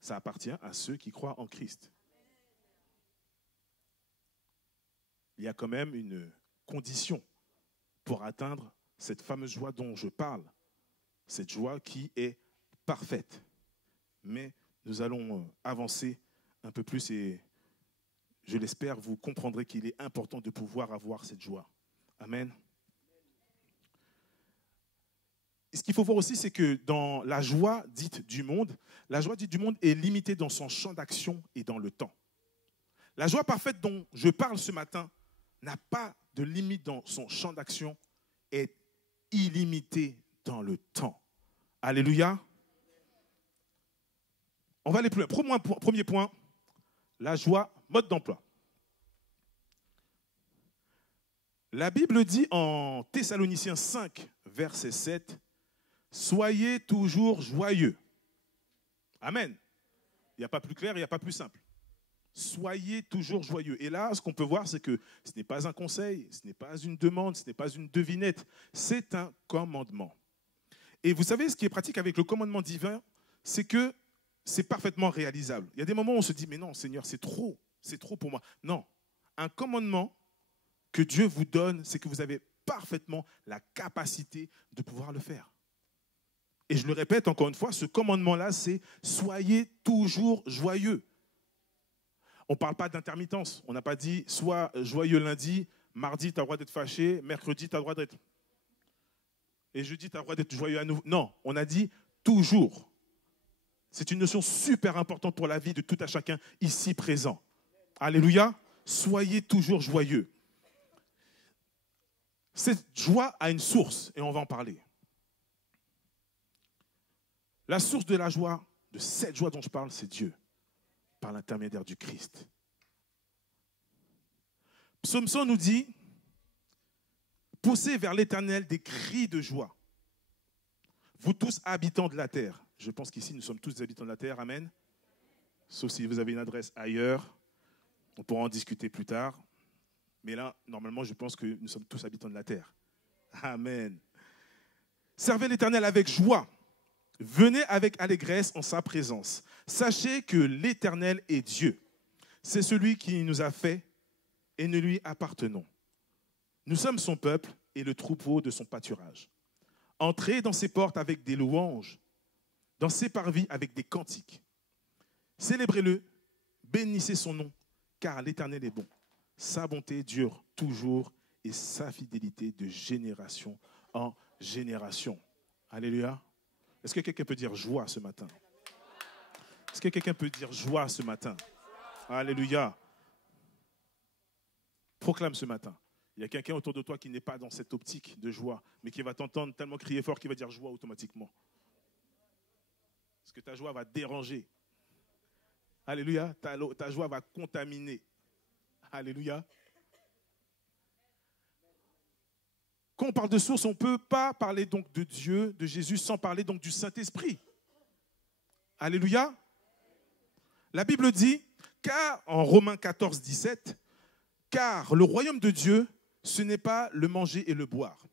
Ça appartient à ceux qui croient en Christ. Il y a quand même une condition pour atteindre cette fameuse joie dont je parle. Cette joie qui est parfaite. Mais nous allons avancer un peu plus et je l'espère, vous comprendrez qu'il est important de pouvoir avoir cette joie. Amen. Et ce qu'il faut voir aussi, c'est que dans la joie dite du monde est limitée dans son champ d'action et dans le temps. La joie parfaite dont je parle ce matin n'a pas de limite dans son champ d'action, est illimitée dans le temps. Alléluia. On va aller plus loin. Premier point, la joie, mode d'emploi. La Bible dit en Thessaloniciens 5, verset 7, « Soyez toujours joyeux. » Amen. Il n'y a pas plus clair, il n'y a pas plus simple. Soyez toujours joyeux. Et là, ce qu'on peut voir, c'est que ce n'est pas un conseil, ce n'est pas une demande, ce n'est pas une devinette, c'est un commandement. Et vous savez, ce qui est pratique avec le commandement divin, c'est que c'est parfaitement réalisable. Il y a des moments où on se dit, mais non, Seigneur, c'est trop pour moi. Non, un commandement que Dieu vous donne, c'est que vous avez parfaitement la capacité de pouvoir le faire. Et je le répète encore une fois, ce commandement-là, c'est « Soyez toujours joyeux ». On ne parle pas d'intermittence. On n'a pas dit « Sois joyeux lundi, mardi, tu as le droit d'être fâché, mercredi, tu as le droit d'être… » Et jeudi, tu as le droit d'être joyeux à nouveau. Non, on a dit « toujours ». C'est une notion super importante pour la vie de tout à chacun ici présent. Alléluia. Soyez toujours joyeux. Cette joie a une source et on va en parler. La source de la joie, de cette joie dont je parle, c'est Dieu, par l'intermédiaire du Christ. Psaume 100 nous dit, poussez vers l'Éternel des cris de joie. Vous tous habitants de la terre. Je pense qu'ici, nous sommes tous des habitants de la terre. Amen. Sauf si vous avez une adresse ailleurs. On pourra en discuter plus tard. Mais là, normalement, je pense que nous sommes tous habitants de la terre. Amen. Servez l'Éternel avec joie. Venez avec allégresse en sa présence. Sachez que l'Éternel est Dieu. C'est celui qui nous a fait et nous lui appartenons. Nous sommes son peuple et le troupeau de son pâturage. Entrez dans ses portes avec des louanges, dans ses parvis avec des cantiques. Célébrez-le, bénissez son nom, car l'Éternel est bon. Sa bonté dure toujours et sa fidélité de génération en génération. Alléluia. Est-ce que quelqu'un peut dire joie ce matin? Est-ce que quelqu'un peut dire joie ce matin? Alléluia. Proclame ce matin. Il y a quelqu'un autour de toi qui n'est pas dans cette optique de joie, mais qui va t'entendre tellement crier fort qu'il va dire joie automatiquement. Parce que ta joie va déranger. Alléluia. Ta joie va contaminer. Alléluia. Quand on parle de source, on ne peut pas parler donc de Dieu, de Jésus, sans parler donc du Saint-Esprit. Alléluia. La Bible dit, car en Romains 14, 17, car le royaume de Dieu, ce n'est pas le manger et le boire,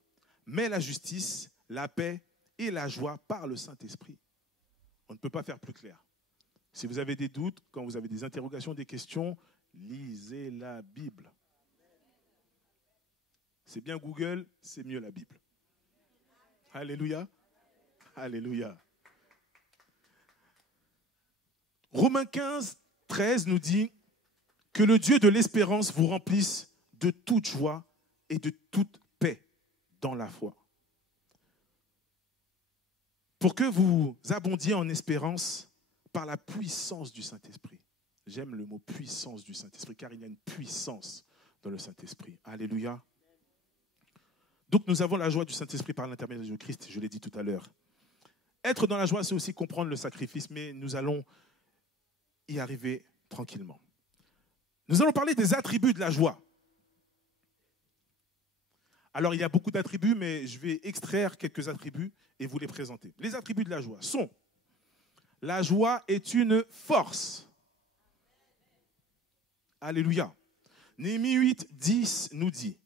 mais la justice, la paix et la joie par le Saint-Esprit. On ne peut pas faire plus clair. Si vous avez des doutes, quand vous avez des interrogations, des questions, lisez la Bible. C'est bien Google, c'est mieux la Bible. Alléluia. Alléluia. Romains 15, 13 nous dit que le Dieu de l'espérance vous remplisse de toute joie et de toute paix dans la foi. Pour que vous abondiez en espérance par la puissance du Saint-Esprit. J'aime le mot puissance du Saint-Esprit, car il y a une puissance dans le Saint-Esprit. Alléluia. Donc nous avons la joie du Saint-Esprit par l'intermédiaire de Christ, je l'ai dit tout à l'heure. Être dans la joie, c'est aussi comprendre le sacrifice, mais nous allons y arriver tranquillement. Nous allons parler des attributs de la joie. Alors, il y a beaucoup d'attributs, mais je vais extraire quelques attributs et vous les présenter. Les attributs de la joie sont: la joie est une force. Alléluia. Néhémie 8, 10 nous dit: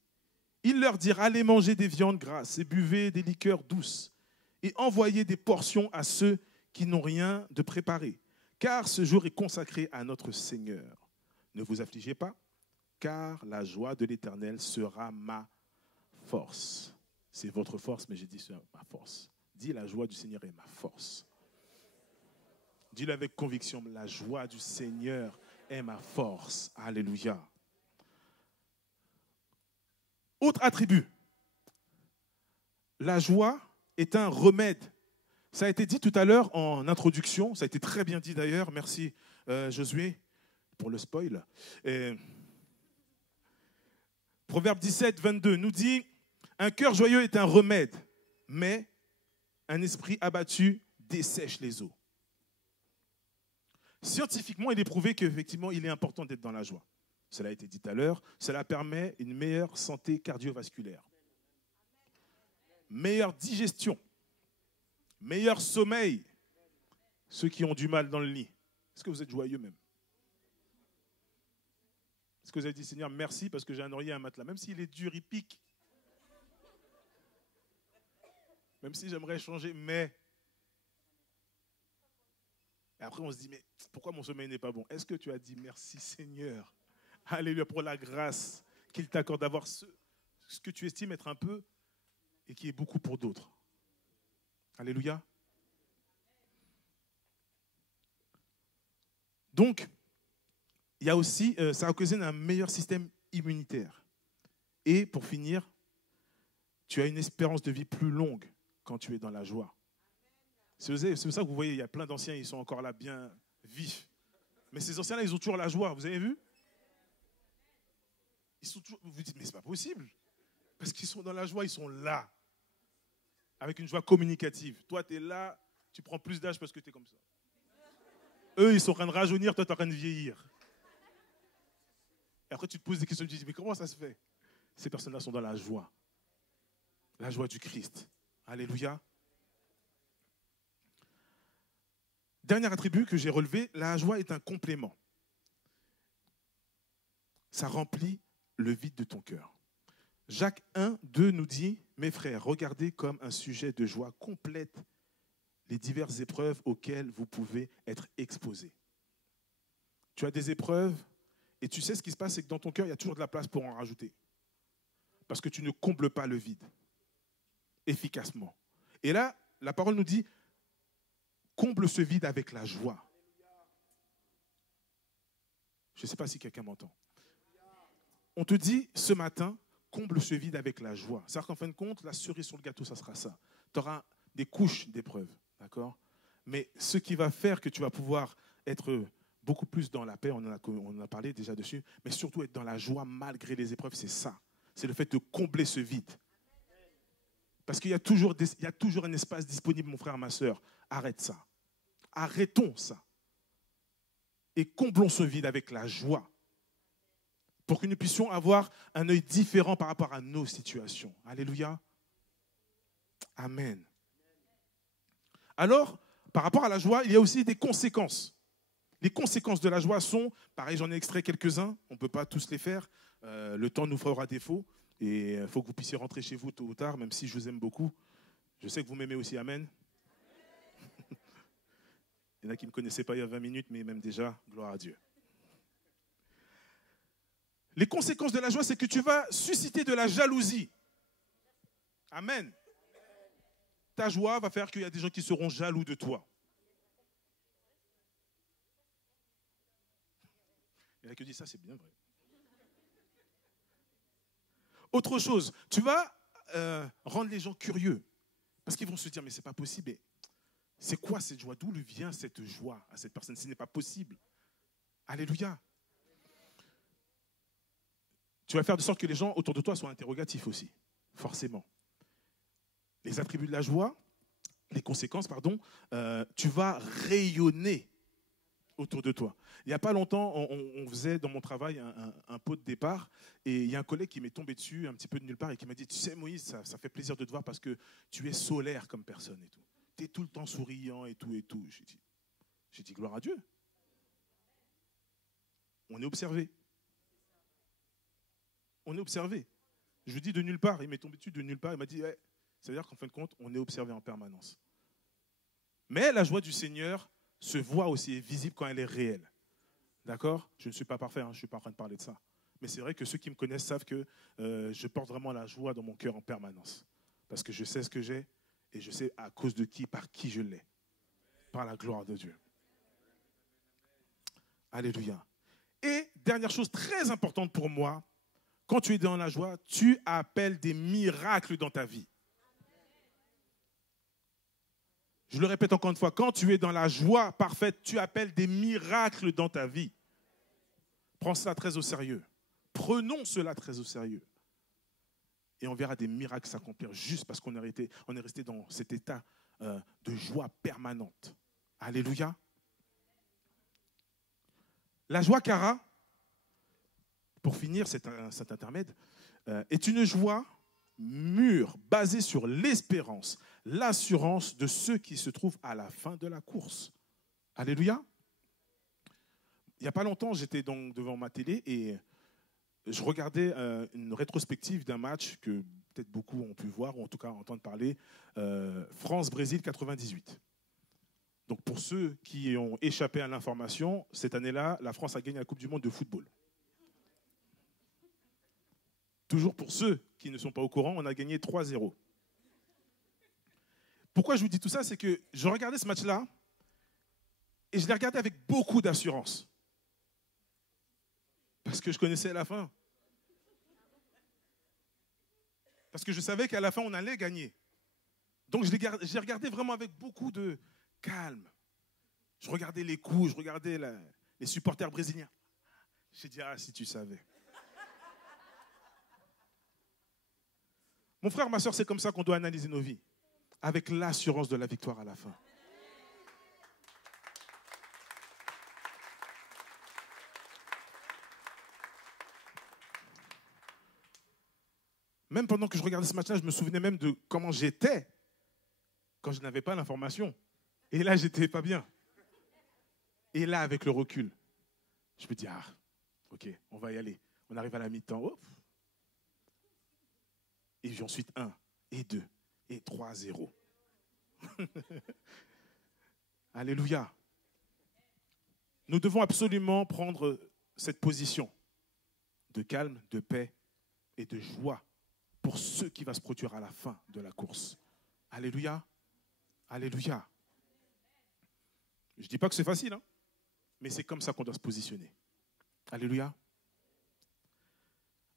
il leur dira, allez manger des viandes grasses et buvez des liqueurs douces et envoyez des portions à ceux qui n'ont rien de préparé, car ce jour est consacré à notre Seigneur. Ne vous affligez pas, car la joie de l'Éternel sera ma force. C'est votre force, mais j'ai dit ma force. Dis, la joie du Seigneur est ma force. Dis-le avec conviction, la joie du Seigneur est ma force. Alléluia. Autre attribut, la joie est un remède. Ça a été dit tout à l'heure en introduction, ça a été très bien dit d'ailleurs, merci Josué pour le spoil. Proverbe 17, 22 nous dit: un cœur joyeux est un remède, mais un esprit abattu dessèche les eaux. Scientifiquement, il est prouvé qu'effectivement, il est important d'être dans la joie. Cela a été dit tout à l'heure, cela permet une meilleure santé cardiovasculaire, meilleure digestion, meilleur sommeil. Ceux qui ont du mal dans le lit, est-ce que vous êtes joyeux même? Est-ce que vous avez dit, Seigneur, merci parce que j'ai un oreiller et un matelas, même s'il est dur, il pique. Même si j'aimerais changer, mais... Et après on se dit, mais pourquoi mon sommeil n'est pas bon? Est-ce que tu as dit merci Seigneur? Alléluia, pour la grâce qu'il t'accorde d'avoir ce que tu estimes être un peu et qui est beaucoup pour d'autres. Alléluia. Donc, il y a aussi, ça occasionne un meilleur système immunitaire. Et pour finir, tu as une espérance de vie plus longue quand tu es dans la joie. C'est pour ça que vous voyez, il y a plein d'anciens, ils sont encore là bien vifs. Mais ces anciens-là, ils ont toujours la joie, vous avez vu? Ils sont toujours, vous vous dites, mais c'est pas possible. Parce qu'ils sont dans la joie, ils sont là. Avec une joie communicative. Toi, tu es là, tu prends plus d'âge parce que tu es comme ça. Eux, ils sont en train de rajeunir, toi, tu es en train de vieillir. Et après, tu te poses des questions, tu te dis, mais comment ça se fait? Ces personnes-là sont dans la joie. La joie du Christ. Alléluia. Dernier attribut que j'ai relevé, la joie est un complément. Ça remplit le vide de ton cœur. Jacques 1, 2 nous dit, mes frères, regardez comme un sujet de joie complète les diverses épreuves auxquelles vous pouvez être exposés. Tu as des épreuves et tu sais ce qui se passe, c'est que dans ton cœur, il y a toujours de la place pour en rajouter. Parce que tu ne combles pas le vide efficacement. Et là, la parole nous dit, comble ce vide avec la joie. Je ne sais pas si quelqu'un m'entend. On te dit ce matin, comble ce vide avec la joie. C'est-à-dire qu'en fin de compte, la cerise sur le gâteau, ça sera ça. Tu auras des couches d'épreuves, d'accord? Mais ce qui va faire que tu vas pouvoir être beaucoup plus dans la paix, on en a parlé déjà dessus, mais surtout être dans la joie malgré les épreuves, c'est ça. C'est le fait de combler ce vide. Parce qu'il y a toujours un espace disponible, mon frère, ma soeur. Arrête ça. Arrêtons ça. Et comblons ce vide avec la joie. Pour que nous puissions avoir un œil différent par rapport à nos situations. Alléluia. Amen. Alors, par rapport à la joie, il y a aussi des conséquences. Les conséquences de la joie sont, pareil, j'en ai extrait quelques-uns, on ne peut pas tous les faire, le temps nous fera défaut, et il faut que vous puissiez rentrer chez vous tôt ou tard, même si je vous aime beaucoup. Je sais que vous m'aimez aussi, amen. Il y en a qui ne me connaissaient pas il y a 20 minutes, mais même déjà, gloire à Dieu. Les conséquences de la joie, c'est que tu vas susciter de la jalousie. Amen. Ta joie va faire qu'il y a des gens qui seront jaloux de toi. Il y en a qui disent ça, c'est bien vrai. Autre chose, tu vas rendre les gens curieux. Parce qu'ils vont se dire, mais ce n'est pas possible. Mais c'est quoi cette joie? D'où vient cette joie à cette personne? Ce n'est pas possible. Alléluia. Tu vas faire de sorte que les gens autour de toi soient interrogatifs aussi, forcément. Les attributs de la joie, les conséquences, pardon, tu vas rayonner autour de toi. Il n'y a pas longtemps, on faisait dans mon travail un pot de départ et il y a un collègue qui m'est tombé dessus un petit peu de nulle part et qui m'a dit, tu sais Moïse, ça fait plaisir de te voir parce que tu es solaire comme personne et tout. Tu es tout le temps souriant et tout et tout. J'ai dit gloire à Dieu. On est observé. On est observé. Je lui dis de nulle part, il m'est tombé dessus de nulle part, il m'a dit, ouais, ça veut dire qu'en fin de compte, on est observé en permanence. Mais la joie du Seigneur se voit aussi, est visible quand elle est réelle. D'accord? Je ne suis pas parfait, hein, je ne suis pas en train de parler de ça. Mais c'est vrai que ceux qui me connaissent savent que je porte vraiment la joie dans mon cœur en permanence. Parce que je sais ce que j'ai et je sais à cause de qui, par qui je l'ai. Par la gloire de Dieu. Alléluia. Et dernière chose très importante pour moi, quand tu es dans la joie, tu appelles des miracles dans ta vie. Je le répète encore une fois, quand tu es dans la joie parfaite, tu appelles des miracles dans ta vie. Prends cela très au sérieux. Prenons cela très au sérieux. Et on verra des miracles s'accomplir juste parce qu'on est resté dans cet état de joie permanente. Alléluia. La joie Kara, pour finir cet intermède, est une joie mûre, basée sur l'espérance, l'assurance de ceux qui se trouvent à la fin de la course. Alléluia. Il n'y a pas longtemps, j'étais donc devant ma télé et je regardais une rétrospective d'un match que peut-être beaucoup ont pu voir, ou en tout cas entendre parler, France-Brésil 98. Donc pour ceux qui ont échappé à l'information, cette année-là, la France a gagné la Coupe du Monde de football. Toujours pour ceux qui ne sont pas au courant, on a gagné 3-0. Pourquoi je vous dis tout ça? C'est que je regardais ce match-là et je l'ai regardé avec beaucoup d'assurance. Parce que je connaissais la fin. Parce que je savais qu'à la fin, on allait gagner. Donc j'ai regardé vraiment avec beaucoup de calme. Je regardais les coups, je regardais les supporters brésiliens. J'ai dit, ah, si tu savais. Mon frère, ma soeur, c'est comme ça qu'on doit analyser nos vies, avec l'assurance de la victoire à la fin. Même pendant que je regardais ce match-là, je me souvenais même de comment j'étais quand je n'avais pas l'information. Et là, j'étais pas bien. Et là, avec le recul, je me dis, ah, ok, on va y aller. On arrive à la mi-temps. Oh. Et ensuite 1, et 2, et 3-0. Alléluia. Nous devons absolument prendre cette position de calme, de paix et de joie pour ce qui va se produire à la fin de la course. Alléluia. Alléluia. Je ne dis pas que c'est facile, hein, mais c'est comme ça qu'on doit se positionner. Alléluia.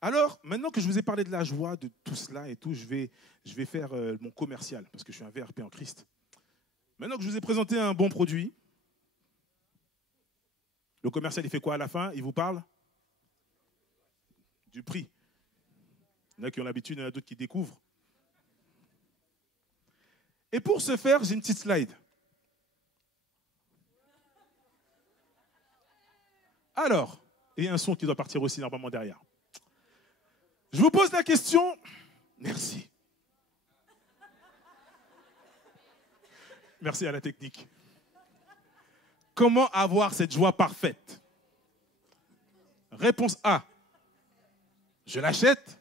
Alors, maintenant que je vous ai parlé de la joie, de tout cela et tout, je vais faire mon commercial, parce que je suis un VRP en Christ. Maintenant que je vous ai présenté un bon produit, le commercial, il fait quoi à la fin? Il vous parle du prix. Il y en a qui ont l'habitude, il y en a d'autres qui découvrent. Et pour ce faire, j'ai une petite slide. Alors, et un son qui doit partir aussi normalement derrière. Je vous pose la question. Merci. Merci à la technique. Comment avoir cette joie parfaite? Réponse A. Je l'achète.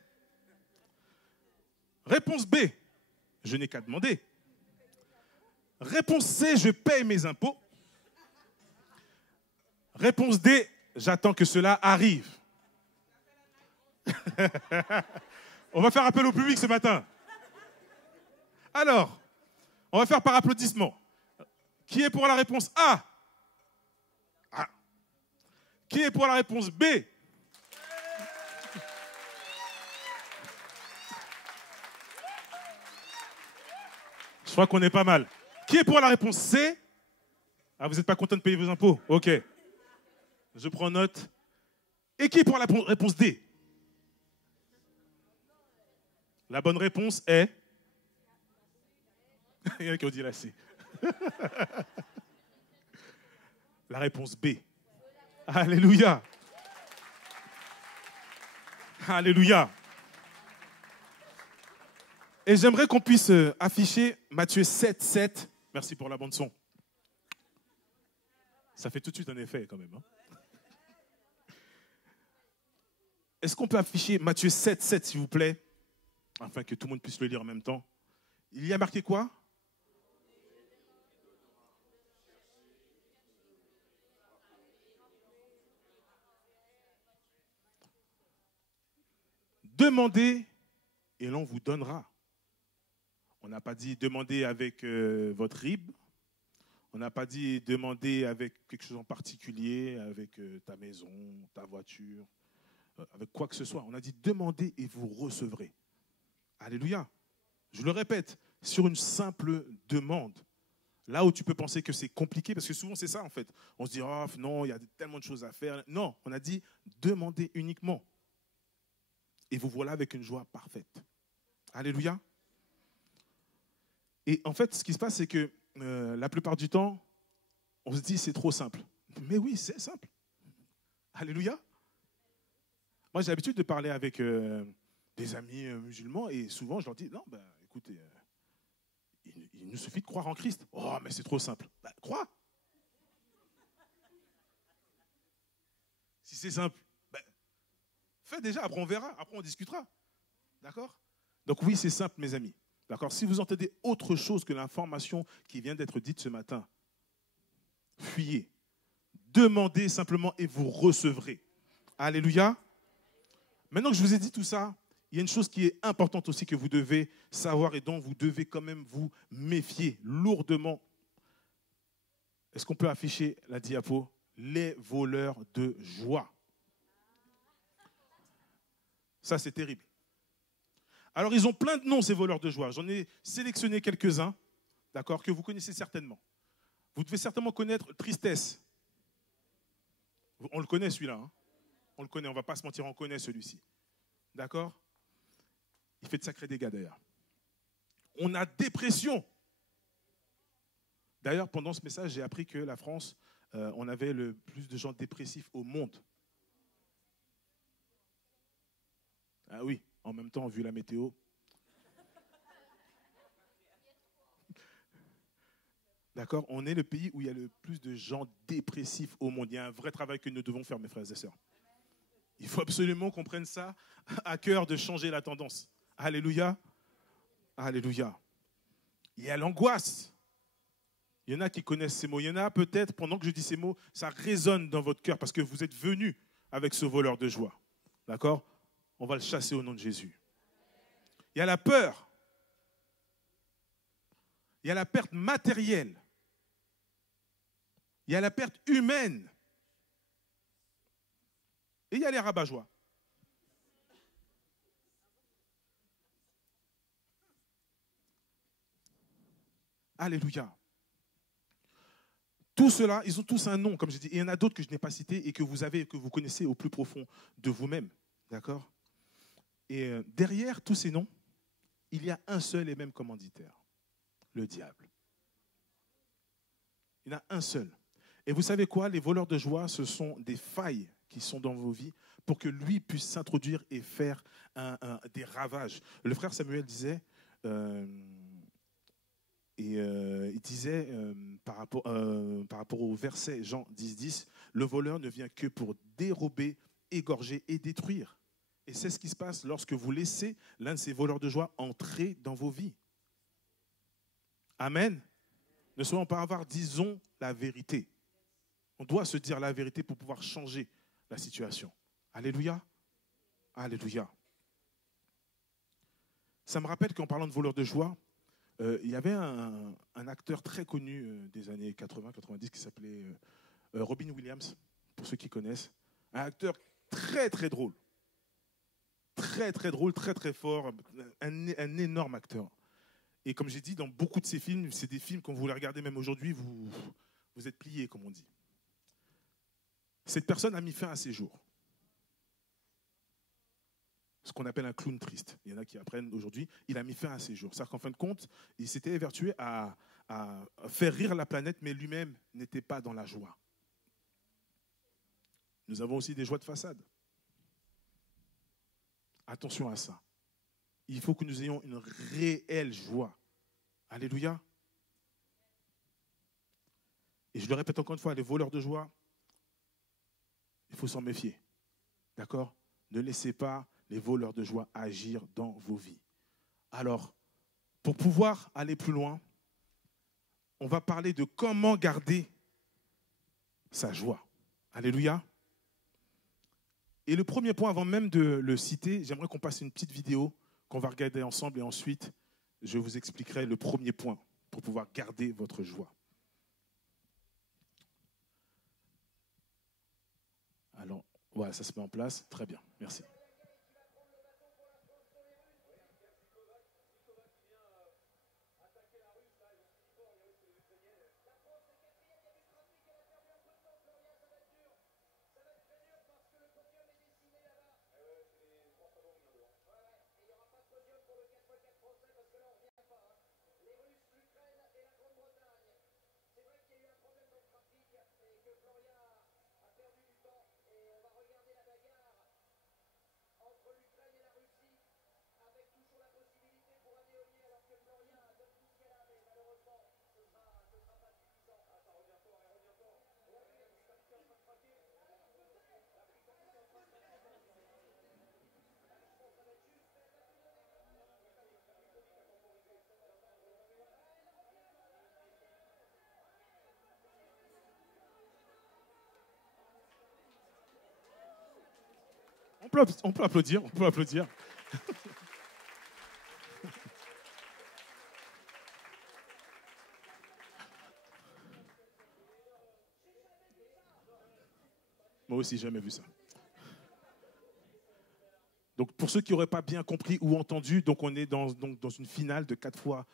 Réponse B. Je n'ai qu'à demander. Réponse C. Je paye mes impôts. Réponse D. J'attends que cela arrive. On va faire appel au public ce matin. Alors, on va faire par applaudissement. Qui est pour la réponse A? A. Qui est pour la réponse B? Je crois qu'on est pas mal. Qui est pour la réponse C? Ah, vous n'êtes pas content de payer vos impôts? Ok. Je prends note. Et qui est pour la réponse D? La bonne réponse est... Il y en a qui ont dit la C. La réponse B. Alléluia. Alléluia. Et j'aimerais qu'on puisse afficher Matthieu 7, 7. Merci pour la bande son. Ça fait tout de suite un effet quand même. Hein. Est-ce qu'on peut afficher Matthieu 7, 7 s'il vous plaît, afin que tout le monde puisse le lire en même temps. Il y a marqué quoi? Demandez et l'on vous donnera. On n'a pas dit demandez avec votre RIB. On n'a pas dit demandez avec quelque chose en particulier, avec ta maison, ta voiture, avec quoi que ce soit. On a dit demandez et vous recevrez. Alléluia. Je le répète, sur une simple demande. Là où tu peux penser que c'est compliqué, parce que souvent c'est ça en fait. On se dit, oh non, il y a tellement de choses à faire. Non, on a dit demandez uniquement. Et vous voilà avec une joie parfaite. Alléluia. Et en fait, ce qui se passe, c'est que la plupart du temps, on se dit c'est trop simple. Mais oui, c'est simple. Alléluia. Moi, j'ai l'habitude de parler avec des amis musulmans et souvent, je leur dis, non, ben, écoutez, il nous suffit de croire en Christ. Oh, mais c'est trop simple. Ben, crois. Si c'est simple, ben, fais déjà, après on verra, après on discutera. D'accord? Donc oui, c'est simple, mes amis. D'accord? Si vous entendez autre chose que l'information qui vient d'être dite ce matin, fuyez. Demandez simplement et vous recevrez. Alléluia. Maintenant que je vous ai dit tout ça, il y a une chose qui est importante aussi que vous devez savoir et dont vous devez quand même vous méfier lourdement. Est-ce qu'on peut afficher la diapo? Les voleurs de joie. Ça, c'est terrible. Alors, ils ont plein de noms, ces voleurs de joie. J'en ai sélectionné quelques-uns, d'accord, que vous connaissez certainement. Vous devez certainement connaître tristesse. On le connaît, celui-là. Hein. On le connaît, on ne va pas se mentir, on connaît celui-ci. D'accord? Il fait de sacrés dégâts, d'ailleurs. On a dépression. D'ailleurs, pendant ce message, j'ai appris que la France, on avait le plus de gens dépressifs au monde. Ah oui, en même temps, vu la météo. D'accord? On est le pays où il y a le plus de gens dépressifs au monde. Il y a un vrai travail que nous devons faire, mes frères et sœurs. Il faut absolument qu'on prenne ça à cœur de changer la tendance. Alléluia. Alléluia. Il y a l'angoisse. Il y en a qui connaissent ces mots. Il y en a peut-être, pendant que je dis ces mots, ça résonne dans votre cœur parce que vous êtes venus avec ce voleur de joie. D'accord? On va le chasser au nom de Jésus. Il y a la peur. Il y a la perte matérielle. Il y a la perte humaine. Et il y a les rabat-joie. Alléluia. Tout cela, ils ont tous un nom, comme je dis. Et il y en a d'autres que je n'ai pas cités et que vous avez et que vous connaissez au plus profond de vous-même. D'accord? Et derrière tous ces noms, il y a un seul et même commanditaire, le diable. Il y en a un seul. Et vous savez quoi? Les voleurs de joie, ce sont des failles qui sont dans vos vies pour que lui puisse s'introduire et faire des ravages. Le frère Samuel disait, il disait par rapport au verset Jean 10, 10, le voleur ne vient que pour dérober, égorger et détruire. Et c'est ce qui se passe lorsque vous laissez l'un de ces voleurs de joie entrer dans vos vies. Amen. Ne soyons pas avares, disons la vérité. On doit se dire la vérité pour pouvoir changer la situation. Alléluia. Alléluia. Ça me rappelle qu'en parlant de voleurs de joie, il y avait un acteur très connu des années 80-90 qui s'appelait Robin Williams, pour ceux qui connaissent. Un acteur très très drôle. Très très drôle, très très fort, un énorme acteur. Et comme j'ai dit, dans beaucoup de ces films, c'est des films, quand vous les regardez même aujourd'hui, vous êtes pliés, comme on dit. Cette personne a mis fin à ses jours. Ce qu'on appelle un clown triste. Il y en a qui apprennent aujourd'hui, il a mis fin à ses jours. C'est-à-dire qu'en fin de compte, il s'était évertué à faire rire la planète, mais lui-même n'était pas dans la joie. nous avons aussi des joies de façade. Attention à ça. Il faut que nous ayons une réelle joie. Alléluia. Et je le répète encore une fois, les voleurs de joie, il faut s'en méfier. D'accord? Ne laissez pas les voleurs de joie agir dans vos vies. Alors, pour pouvoir aller plus loin, on va parler de comment garder sa joie. Alléluia. Et le premier point, avant même de le citer, j'aimerais qu'on passe une petite vidéo qu'on va regarder ensemble et ensuite, je vous expliquerai le premier point pour pouvoir garder votre joie. Alors, voilà, ça se met en place. Très bien, merci. On peut applaudir, on peut applaudir. Moi aussi, j'ai jamais vu ça. Donc, pour ceux qui n'auraient pas bien compris ou entendu, donc on est dans une finale de 4 fois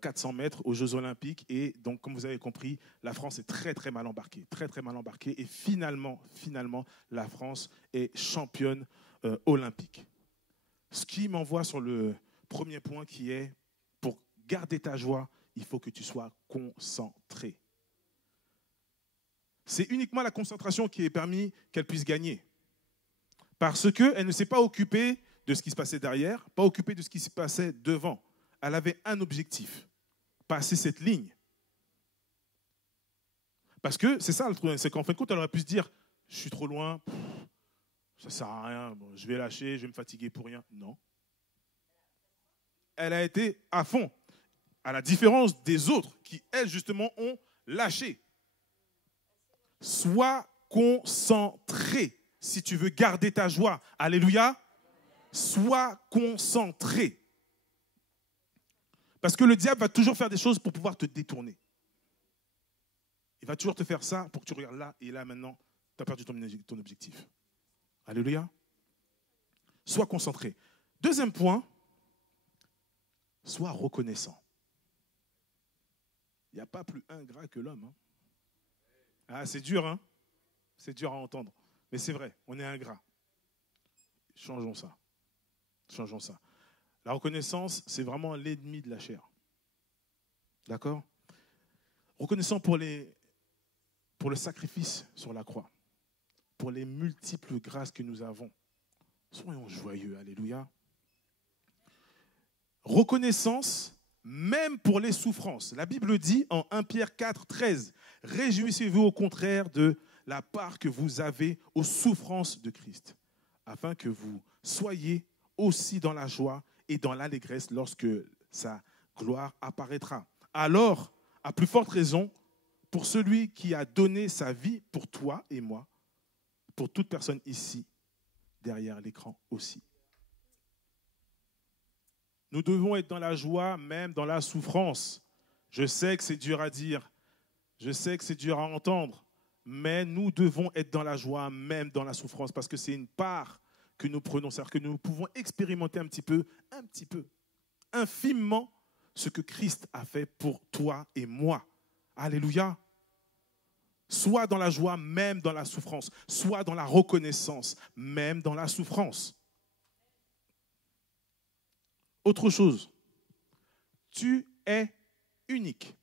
400 mètres aux Jeux Olympiques. Et donc, comme vous avez compris, la France est très, très mal embarquée. Très, très mal embarquée. Et finalement, la France est championne olympique. Ce qui m'envoie sur le premier point qui est, pour garder ta joie, il faut que tu sois concentré. C'est uniquement la concentration qui est permis qu'elle puisse gagner. Parce qu'elle ne s'est pas occupée de ce qui se passait derrière, pas occupée de ce qui se passait devant. Elle avait un objectif, passer cette ligne. Parce que c'est ça le truc, c'est qu'en fin de compte, elle aurait pu se dire, je suis trop loin, ça ne sert à rien, bon, je vais lâcher, je vais me fatiguer pour rien. Non. Elle a été à fond, à la différence des autres qui, elles, justement, ont lâché. Sois concentré. Si tu veux garder ta joie, alléluia, sois concentré. Parce que le diable va toujours faire des choses pour pouvoir te détourner. Il va toujours te faire ça pour que tu regardes là et là maintenant, tu as perdu ton objectif. Alléluia. Sois concentré. Deuxième point, sois reconnaissant. Il n'y a pas plus ingrat que l'homme. Hein. Ah, c'est dur, hein? C'est dur à entendre. Mais c'est vrai, on est ingrat. Changeons ça. Changeons ça. La reconnaissance, c'est vraiment l'ennemi de la chair. D'accord? Reconnaissant pour le sacrifice sur la croix, pour les multiples grâces que nous avons. Soyons joyeux, alléluia. Reconnaissance, même pour les souffrances. La Bible dit en 1 Pierre 4, 13, « Réjouissez-vous au contraire de la part que vous avez aux souffrances de Christ, afin que vous soyez aussi dans la joie et dans l'allégresse lorsque sa gloire apparaîtra. Alors, à plus forte raison, pour celui qui a donné sa vie pour toi et moi, pour toute personne ici, derrière l'écran aussi. » Nous devons être dans la joie, même dans la souffrance. Je sais que c'est dur à dire, je sais que c'est dur à entendre, mais nous devons être dans la joie, même dans la souffrance, parce que c'est une part que nous prenons, c'est-à-dire que nous pouvons expérimenter un petit peu, infimement, ce que Christ a fait pour toi et moi. Alléluia. Sois dans la joie, même dans la souffrance. Sois dans la reconnaissance, même dans la souffrance. Autre chose, tu es unique.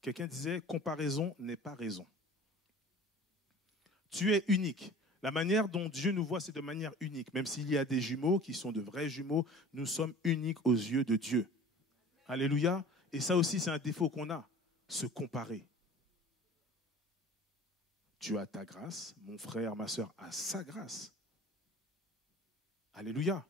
Quelqu'un disait, comparaison n'est pas raison. Tu es unique. La manière dont Dieu nous voit, c'est de manière unique. Même s'il y a des jumeaux qui sont de vrais jumeaux, nous sommes uniques aux yeux de Dieu. Alléluia. Et ça aussi, c'est un défaut qu'on a, se comparer. Tu as ta grâce, mon frère, ma soeur a sa grâce. Alléluia.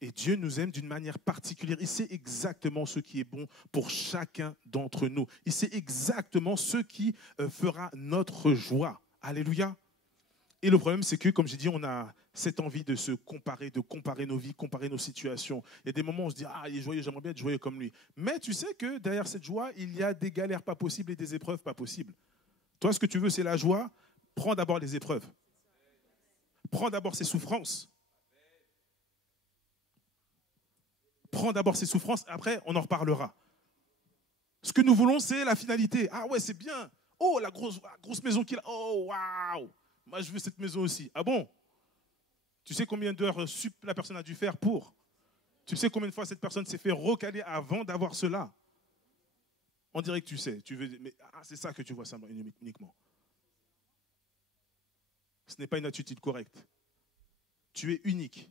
Et Dieu nous aime d'une manière particulière. Il sait exactement ce qui est bon pour chacun d'entre nous. Il sait exactement ce qui fera notre joie. Alléluia. Et le problème, c'est que, comme j'ai dit, on a cette envie de se comparer, de comparer nos vies, comparer nos situations. Il y a des moments où on se dit « Ah, il est joyeux, j'aimerais bien être joyeux comme lui. » Mais tu sais que derrière cette joie, il y a des galères pas possibles et des épreuves pas possibles. Toi, ce que tu veux, c'est la joie. Prends d'abord les épreuves. Prends d'abord ses souffrances. Prends d'abord ses souffrances, après, on en reparlera. Ce que nous voulons, c'est la finalité. Ah ouais, c'est bien. Oh, la grosse maison qu'il a. Oh, waouh. Moi, je veux cette maison aussi. Ah bon? Tu sais combien d'heures sup la personne a dû faire pour? Tu sais combien de fois cette personne s'est fait recaler avant d'avoir cela? On dirait que tu sais. Tu veux, mais c'est ça que tu vois simplement, uniquement. Ce n'est pas une attitude correcte. Tu es unique.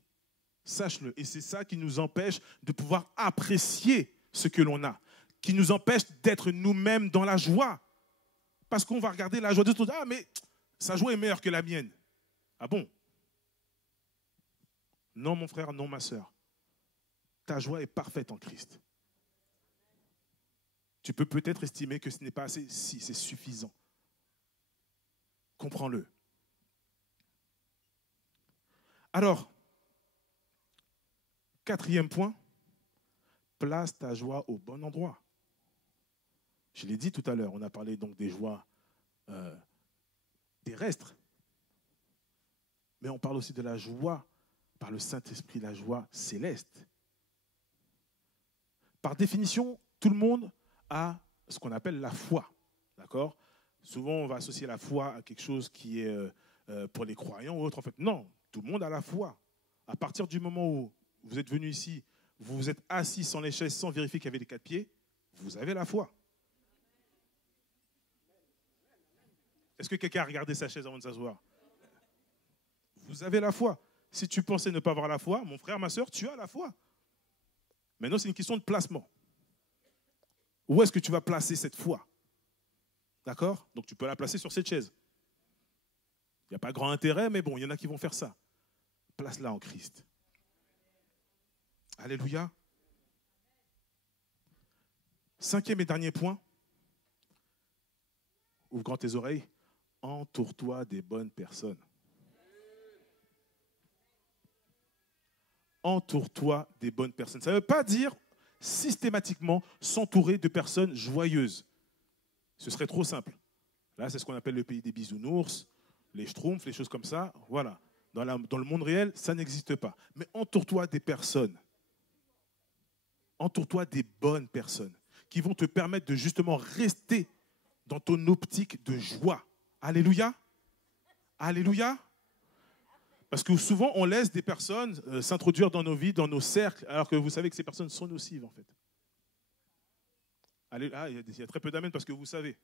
Sache-le. Et c'est ça qui nous empêche de pouvoir apprécier ce que l'on a. Qui nous empêche d'être nous-mêmes dans la joie. Parce qu'on va regarder la joie de l'autre. Ah, mais sa joie est meilleure que la mienne. Ah bon? Non, mon frère, non, ma soeur. Ta joie est parfaite en Christ. Tu peux peut-être estimer que ce n'est pas assez. Si, c'est suffisant. Comprends-le. Alors, 4e point, place ta joie au bon endroit. Je l'ai dit tout à l'heure, on a parlé donc des joies terrestres. Mais on parle aussi de la joie par le Saint-Esprit, la joie céleste. Par définition, tout le monde a ce qu'on appelle la foi. D'accord? Souvent, on va associer la foi à quelque chose qui est pour les croyants ou autre. En fait, non, tout le monde a la foi. À partir du moment où vous êtes venu ici, vous vous êtes assis sans les chaises, sans vérifier qu'il y avait les 4 pieds, vous avez la foi. Est-ce que quelqu'un a regardé sa chaise avant de s'asseoir? Vous avez la foi. Si tu pensais ne pas avoir la foi, mon frère, ma soeur, tu as la foi. Maintenant, c'est une question de placement. Où est-ce que tu vas placer cette foi? D'accord? Donc, tu peux la placer sur cette chaise. Il n'y a pas grand intérêt, mais bon, il y en a qui vont faire ça. Place-la en Christ. Alléluia. 5e et dernier point. Ouvre grand tes oreilles. Entoure-toi des bonnes personnes. Entoure-toi des bonnes personnes. Ça ne veut pas dire systématiquement s'entourer de personnes joyeuses. Ce serait trop simple. Là, c'est ce qu'on appelle le pays des bisounours, les schtroumpfs, les choses comme ça. Voilà. Dans le monde réel, ça n'existe pas. Mais entoure-toi des personnes. Entoure-toi des bonnes personnes qui vont te permettre de justement rester dans ton optique de joie. Alléluia. Alléluia. Parce que souvent, on laisse des personnes s'introduire dans nos vies, dans nos cercles, alors que vous savez que ces personnes sont nocives, en fait. Il y a très peu d'amens parce que vous savez.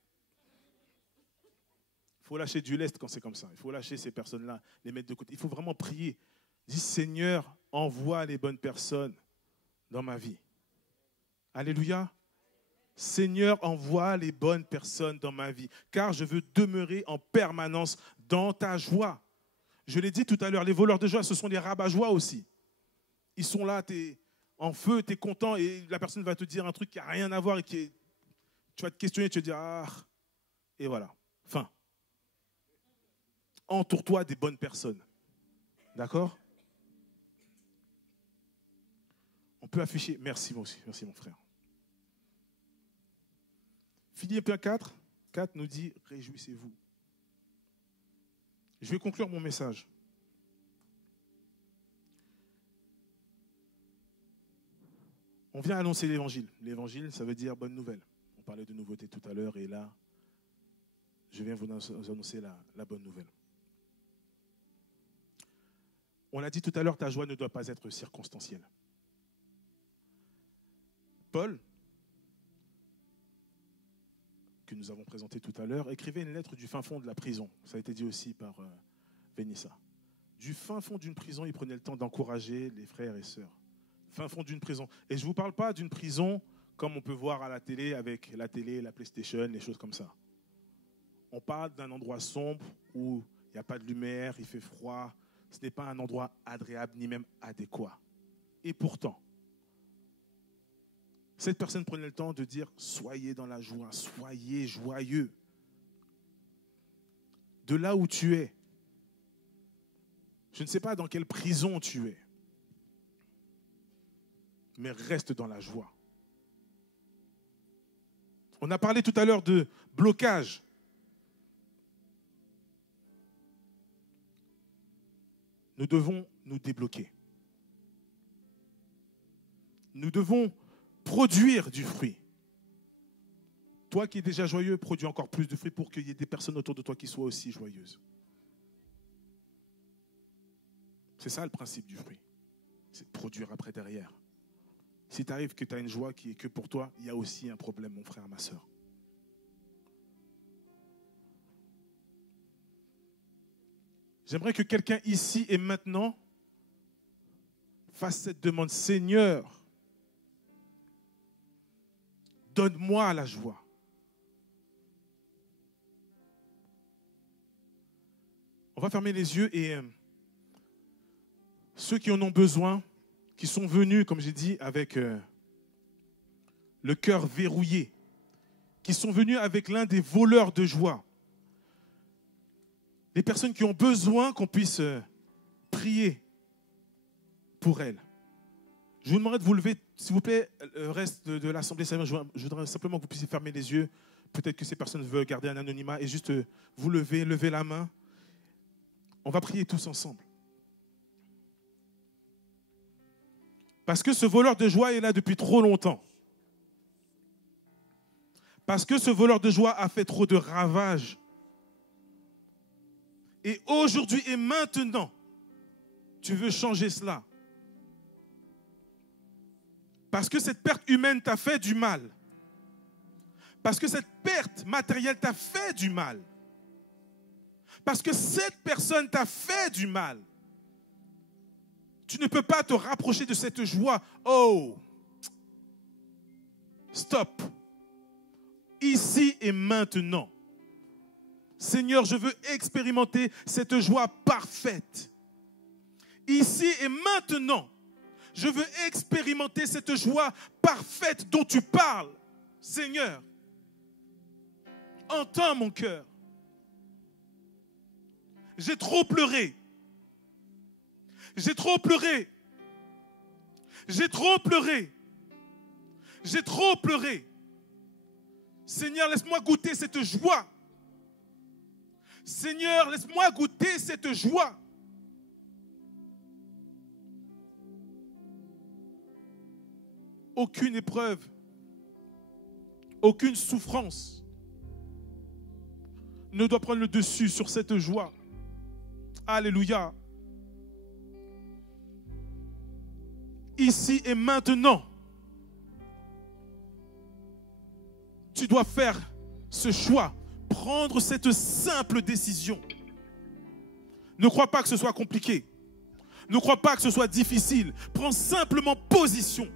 Il faut lâcher du lest quand c'est comme ça. Il faut lâcher ces personnes-là, les mettre de côté. Il faut vraiment prier. Dis, Seigneur, envoie les bonnes personnes dans ma vie. Alléluia. Seigneur, envoie les bonnes personnes dans ma vie, car je veux demeurer en permanence dans ta joie. Je l'ai dit tout à l'heure, les voleurs de joie, ce sont des rabat-joie aussi. Ils sont là, tu es en feu, tu es content, et la personne va te dire un truc qui n'a rien à voir, et tu vas te questionner, tu vas te dire, ah, et voilà, fin. Entoure-toi des bonnes personnes. D'accord? On peut afficher, merci mon frère. Philippiens 4 nous dit, réjouissez-vous. Je vais conclure mon message. On vient annoncer l'évangile. L'évangile, ça veut dire bonne nouvelle. On parlait de nouveauté tout à l'heure et là, je viens vous annoncer la bonne nouvelle. On l'a dit tout à l'heure, ta joie ne doit pas être circonstancielle. Paul que nous avons présenté tout à l'heure, écrivait une lettre du fin fond de la prison. Ça a été dit aussi par Vénissa. Du fin fond d'une prison, il prenait le temps d'encourager les frères et sœurs. Fin fond d'une prison. Et je ne vous parle pas d'une prison comme on peut voir à la télé, avec la télé, la PlayStation, les choses comme ça. On parle d'un endroit sombre où il n'y a pas de lumière, il fait froid. Ce n'est pas un endroit agréable ni même adéquat. Et pourtant, cette personne prenait le temps de dire « Soyez dans la joie, soyez joyeux. » De là où tu es, je ne sais pas dans quelle prison tu es, mais reste dans la joie. On a parlé tout à l'heure de blocage. Nous devons nous débloquer. Nous devons produire du fruit. Toi qui es déjà joyeux, produis encore plus de fruits pour qu'il y ait des personnes autour de toi qui soient aussi joyeuses. C'est ça le principe du fruit. C'est de produire après derrière. Si tu arrives que tu as une joie qui est que pour toi, il y a aussi un problème, mon frère, ma soeur. J'aimerais que quelqu'un ici et maintenant fasse cette demande. Seigneur, donne-moi la joie. On va fermer les yeux et ceux qui en ont besoin, qui sont venus, comme j'ai dit, avec le cœur verrouillé, qui sont venus avec l'un des voleurs de joie, les personnes qui ont besoin qu'on puisse prier pour elles. Je vous demanderai de vous lever, s'il vous plaît, le reste de l'Assemblée. Je voudrais simplement que vous puissiez fermer les yeux. Peut-être que ces personnes veulent garder un anonymat et juste vous lever la main. On va prier tous ensemble. Parce que ce voleur de joie est là depuis trop longtemps. Parce que ce voleur de joie a fait trop de ravages. Et aujourd'hui et maintenant, tu veux changer cela. Parce que cette perte humaine t'a fait du mal. Parce que cette perte matérielle t'a fait du mal. Parce que cette personne t'a fait du mal. Tu ne peux pas te rapprocher de cette joie. Oh! Stop. Ici et maintenant. Seigneur, je veux expérimenter cette joie parfaite. Ici et maintenant. Je veux expérimenter cette joie parfaite dont tu parles. Seigneur, entends mon cœur. J'ai trop pleuré. J'ai trop pleuré. J'ai trop pleuré. J'ai trop pleuré. Seigneur, laisse-moi goûter cette joie. Seigneur, laisse-moi goûter cette joie. Aucune épreuve, aucune souffrance ne doit prendre le dessus sur cette joie. Alléluia. Ici et maintenant, tu dois faire ce choix, prendre cette simple décision. Ne crois pas que ce soit compliqué. Ne crois pas que ce soit difficile. Prends simplement position.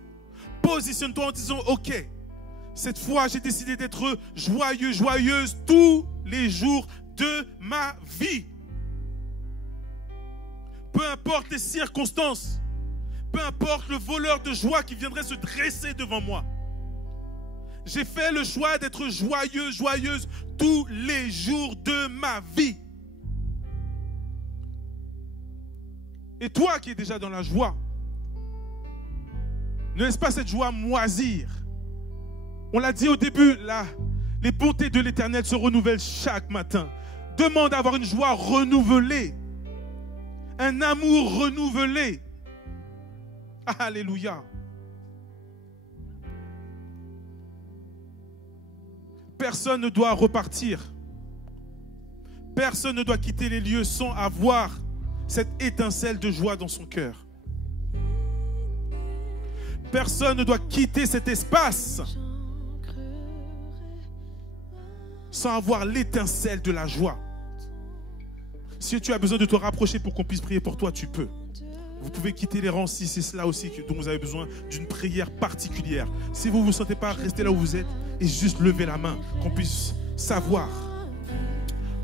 Positionne-toi en disant, ok, cette fois j'ai décidé d'être joyeux, joyeuse tous les jours de ma vie. Peu importe les circonstances, peu importe le voleur de joie qui viendrait se dresser devant moi. J'ai fait le choix d'être joyeux, joyeuse tous les jours de ma vie. Et toi qui es déjà dans la joie, ne laisse pas cette joie moisir. On l'a dit au début, les bontés de l'Éternel se renouvellent chaque matin. Demande à avoir une joie renouvelée, un amour renouvelé. Alléluia. Personne ne doit repartir. Personne ne doit quitter les lieux sans avoir cette étincelle de joie dans son cœur. Personne ne doit quitter cet espace sans avoir l'étincelle de la joie. Si tu as besoin de te rapprocher pour qu'on puisse prier pour toi, tu peux. Vous pouvez quitter les rangs si c'est cela aussi dont vous avez besoin d'une prière particulière. Si vous ne vous sentez pas, restez là où vous êtes et juste levez la main, qu'on puisse savoir.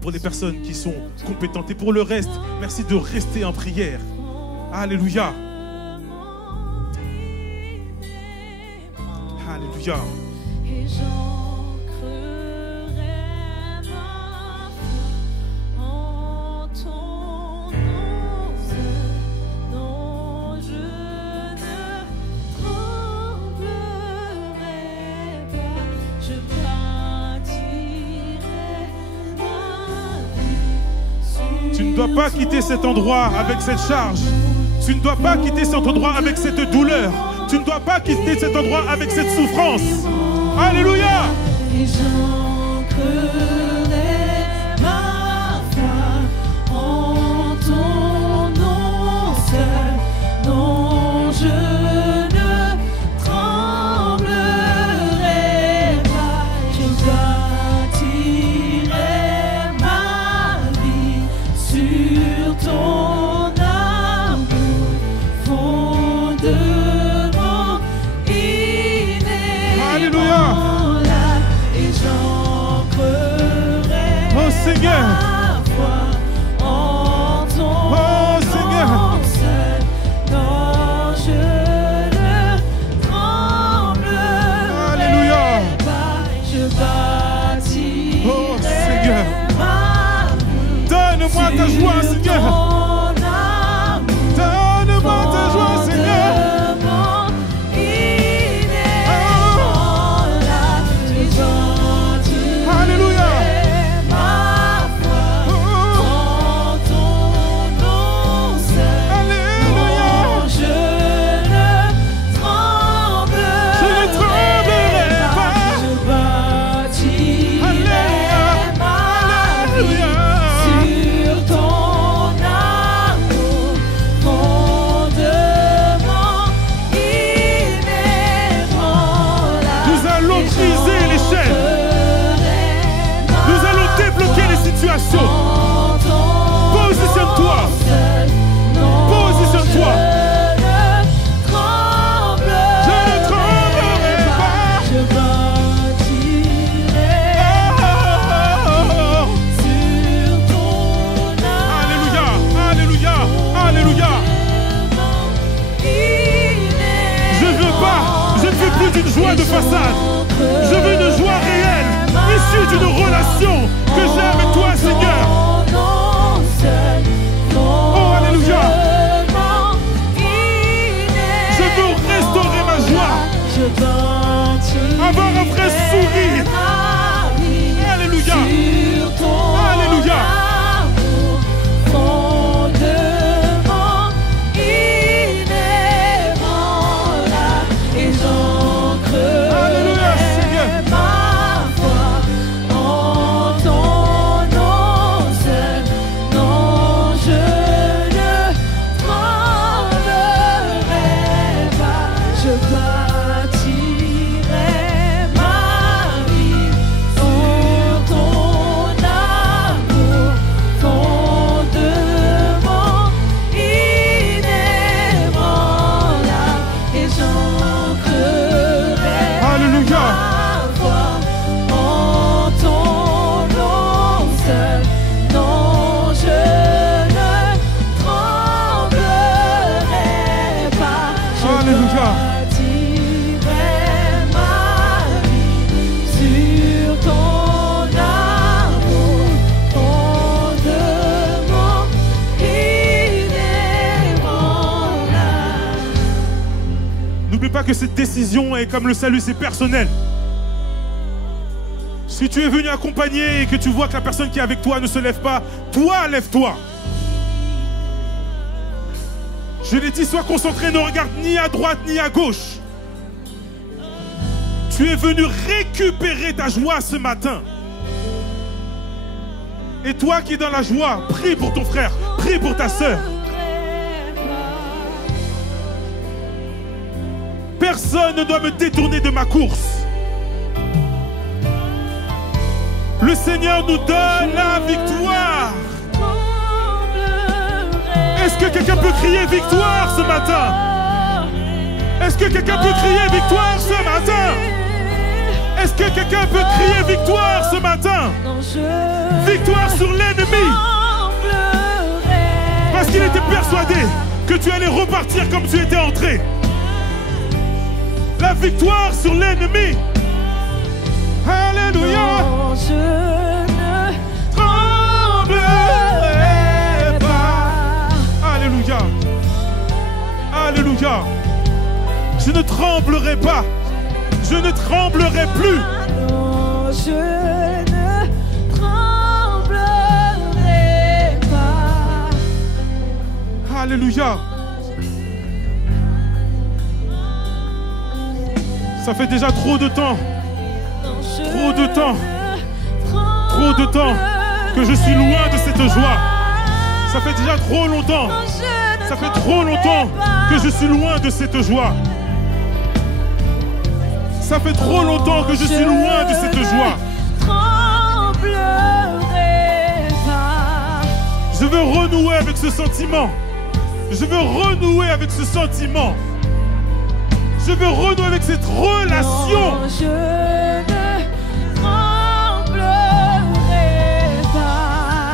Pour les personnes qui sont compétentes et pour le reste, merci de rester en prière. Alléluia. Alléluia. Et j'ancrerai ma foi en ton nom seul. Non, je ne tremblerai pas. Je bâtirai ma vie. Tu ne dois pas quitter cet endroit avec cette charge. Tu ne dois pas quitter cet endroit avec cette douleur. Tu ne dois pas quitter cet endroit avec cette souffrance. Alléluia. Et j'ancrerai ma foi en ton nom seul. Non, je ne tremblerai pas. Je bâtirai ma vie sur ton amour fondement. Alléluia. Et j'ancrerai Oh Seigneur. ma foi en ton Oh Seigneur. nom seul. Non, je ne tremblerai Alléluia. pas. Je bâtirai Oh Seigneur. ma vie Donne-moi ta joie, sur Seigneur. ton amour Donne-moi ta joie, Seigneur. Alléluia. Ma foi en ton nom seul. Alléluia. Non, je ne tremblerai pas. Je bâtirai Alléluia. ma vie Alléluia. sur ton amour fondement inébranlable. Nous allons briser les chaînes. Nous allons débloquer les situations. Positionne-toi. Positionne-toi. Je ne tremblerai pas. Je bâtirai sur ton Alléluia. Alléluia. Alléluia. Je ne veux plus d'une joie de façade. Je veux une joie réelle, issue d'une relation que j'ai avec toi, Seigneur. Oh, alléluia. Je veux restaurer ma joie. Avoir un vrai sourire. Alléluia. Alléluia. Alléluia, Seigneur. Ma foi en ton nom seul. Non, je ne tremblerai pas. Je bâtirai ma vie sur ton amour fondement inébranlable. Et j'ancrerai Alléluia. ma foi en ton nom seul. Non, je ne tremblerai pas. Je Alléluia. bâtirai ma vie sur ton amour fondement inébranlable. N'oublie pas que cette décision est comme le salut, c'est personnel. Si tu es venu accompagner et que tu vois que la personne qui est avec toi ne se lève pas, toi, lève-toi. Je l'ai dit, sois concentré, ne regarde ni à droite ni à gauche. Tu es venu récupérer ta joie ce matin. Et toi qui es dans la joie, prie pour ton frère, prie pour ta sœur. Personne ne doit me détourner de ma course. Le Seigneur nous donne la victoire. Est-ce que quelqu'un peut crier victoire ce matin? Est-ce que quelqu'un peut crier victoire ce matin? Est-ce que quelqu'un peut crier victoire ce matin? Victoire sur l'ennemi. Parce qu'il était persuadé que tu allais repartir comme tu étais entré. La victoire sur l'ennemi. Alléluia. Non, je ne tremblerai pas. Alléluia. Alléluia. Je ne tremblerai pas. Je ne tremblerai plus. Non, je ne tremblerai pas. Alléluia. Ça fait déjà trop de temps. Trop de temps. Trop de temps que je suis loin de cette joie. Ça fait déjà trop longtemps. Ça fait trop longtemps que je suis loin de cette joie. Ça fait trop longtemps que je suis loin de cette joie. Je veux renouer avec ce sentiment. Je veux renouer avec ce sentiment. Je veux renouer avec cette relation. Non, je ne tremblerai pas.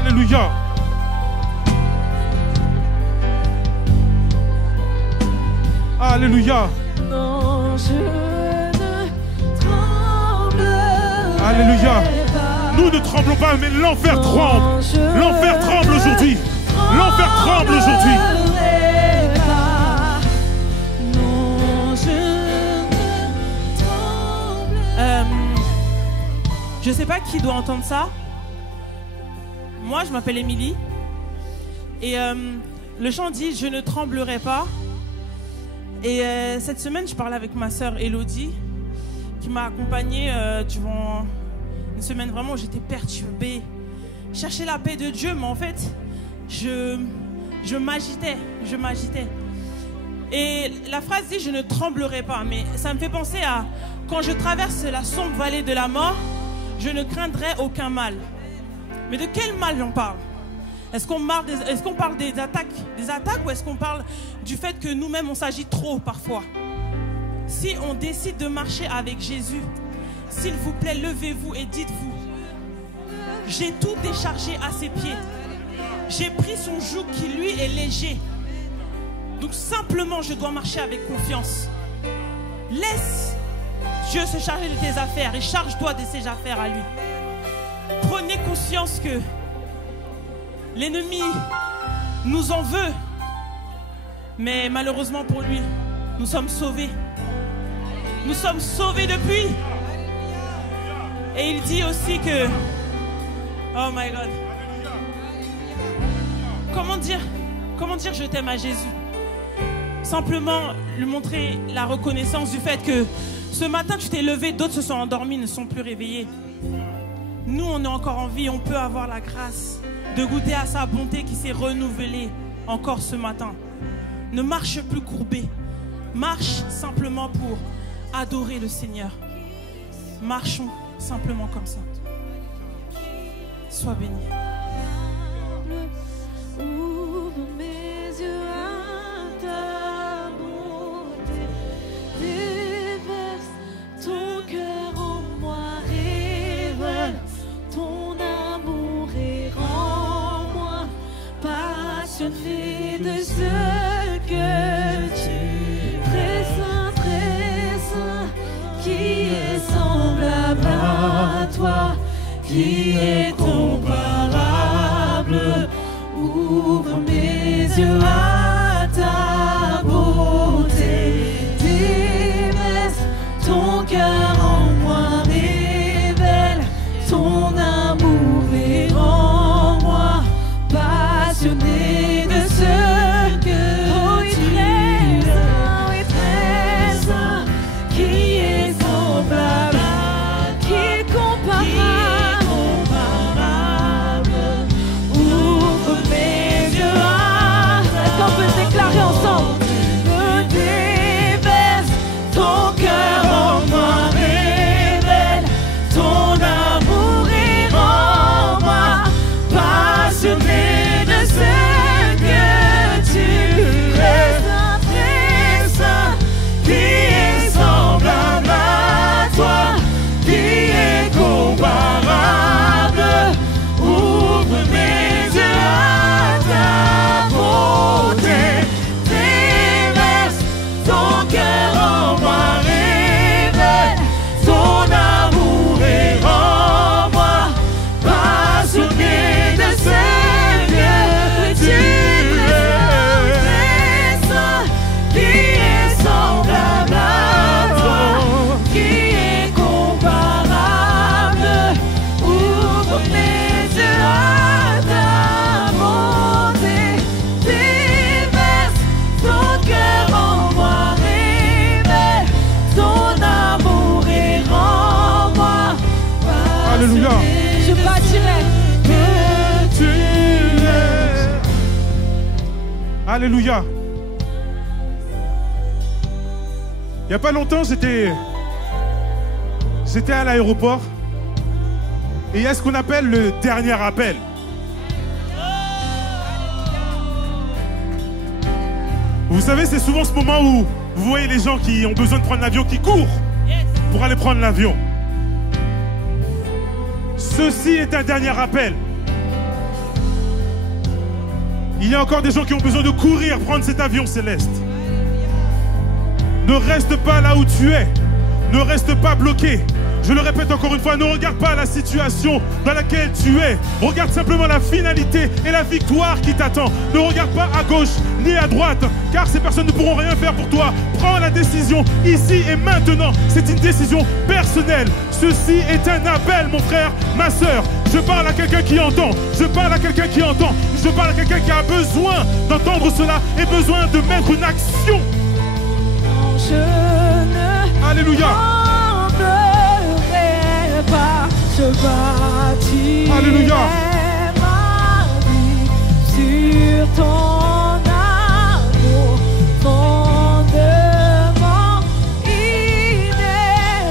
Alléluia. Alléluia. Non, je ne tremblerai Alléluia. pas. Nous ne tremblons pas, mais l'enfer Non, tremble. je L'enfer tremble aujourd'hui. L'enfer tremble aujourd'hui. tremblerai pas. Non, je ne tremblerai Je sais pas qui doit entendre ça. Moi, je m'appelle Émilie. Et le chant dit « Je ne tremblerai pas ». Et cette semaine, je parlais avec ma sœur Elodie, qui m'a accompagnée durant une semaine vraiment où j'étais perturbée. Je cherchais la paix de Dieu, mais en fait, je m'agitais. Et la phrase dit « Je ne tremblerai pas ». Mais ça me fait penser à quand je traverse la sombre vallée de la mort, je ne craindrai aucun mal. Mais de quel mal on parle? Est-ce qu'on parle des attaques ou est-ce qu'on parle du fait que nous-mêmes on s'agit trop parfois? Si on décide de marcher avec Jésus, s'il vous plaît, levez-vous et dites-vous: j'ai tout déchargé à ses pieds. J'ai pris son joug qui lui est léger. Donc simplement je dois marcher avec confiance. Laisse Dieu se charger de tes affaires et charge-toi de ses affaires à lui. Prenez conscience que l'ennemi nous en veut, mais malheureusement pour lui, nous sommes sauvés. Nous sommes sauvés depuis. Et il dit aussi que... Oh my God. Comment dire je t'aime à Jésus? Simplement lui montrer la reconnaissance du fait que ce matin tu t'es levé, d'autres se sont endormis, ne sont plus réveillés. Nous, on est encore en vie, on peut avoir la grâce de goûter à sa bonté qui s'est renouvelée encore ce matin. Ne marche plus courbé. Marche simplement pour adorer le Seigneur. Marchons simplement comme ça. Sois béni. Ouvre mes yeux à ta bonté. Déverse ton cœur en moi. Révèle ton amour et rends-moi passionné de ce que tu es. Très saint, qui est semblable à toi, qui est comparable Alléluia. Il n'y a pas longtemps, j'étais à l'aéroport et il y a ce qu'on appelle le dernier appel. Vous savez, c'est souvent ce moment où vous voyez les gens qui ont besoin de prendre l'avion, qui courent pour aller prendre l'avion. Ceci est un dernier appel. Il y a encore des gens qui ont besoin de courir, prendre cet avion céleste. Ne reste pas là où tu es. Ne reste pas bloqué. Je le répète encore une fois, ne regarde pas la situation dans laquelle tu es. Regarde simplement la finalité et la victoire qui t'attend. Ne regarde pas à gauche ni à droite, car ces personnes ne pourront rien faire pour toi. Prends la décision ici et maintenant. C'est une décision personnelle. Ceci est un appel, mon frère, ma soeur. Je parle à quelqu'un qui entend. Je parle à quelqu'un qui entend. Je parle à quelqu'un qui a besoin d'entendre cela et besoin de mettre une action. Je ne Alléluia. Pas, je bâtirai Alléluia. ma vie sur ton amour, fondement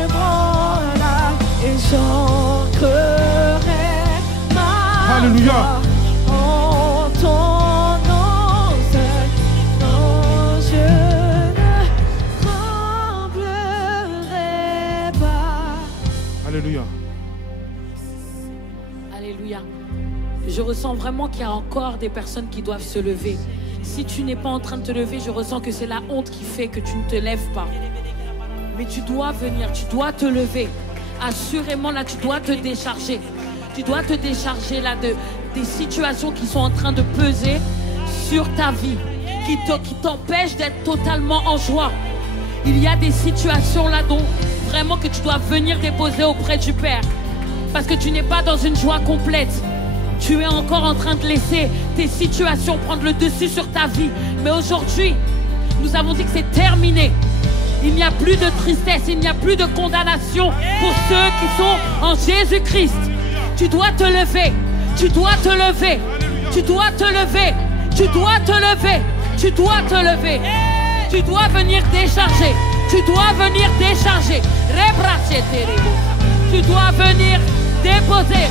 inébranlable, et j'ancrerai ma Alléluia. foi en ton nom seul. Non, je ne tremblerai pas. Alléluia. Alléluia. Je ressens vraiment qu'il y a encore des personnes qui doivent se lever. Si tu n'es pas en train de te lever, je ressens que c'est la honte qui fait que tu ne te lèves pas. Mais tu dois venir, tu dois te lever. Assurément, là, tu dois te décharger. Tu dois te décharger là des situations qui sont en train de peser sur ta vie, qui t'empêchent d'être totalement en joie. Il y a des situations là dont vraiment que tu dois venir déposer auprès du Père. Parce que tu n'es pas dans une joie complète. Tu es encore en train de laisser tes situations prendre le dessus sur ta vie. Mais aujourd'hui, nous avons dit que c'est terminé. Il n'y a plus de tristesse, il n'y a plus de condamnation pour ceux qui sont en Jésus-Christ. Tu dois te lever. Tu dois te lever. Tu dois te lever. Tu dois te lever. Tu dois te lever. Tu dois venir décharger. Tu dois venir décharger. Tu dois venir déposer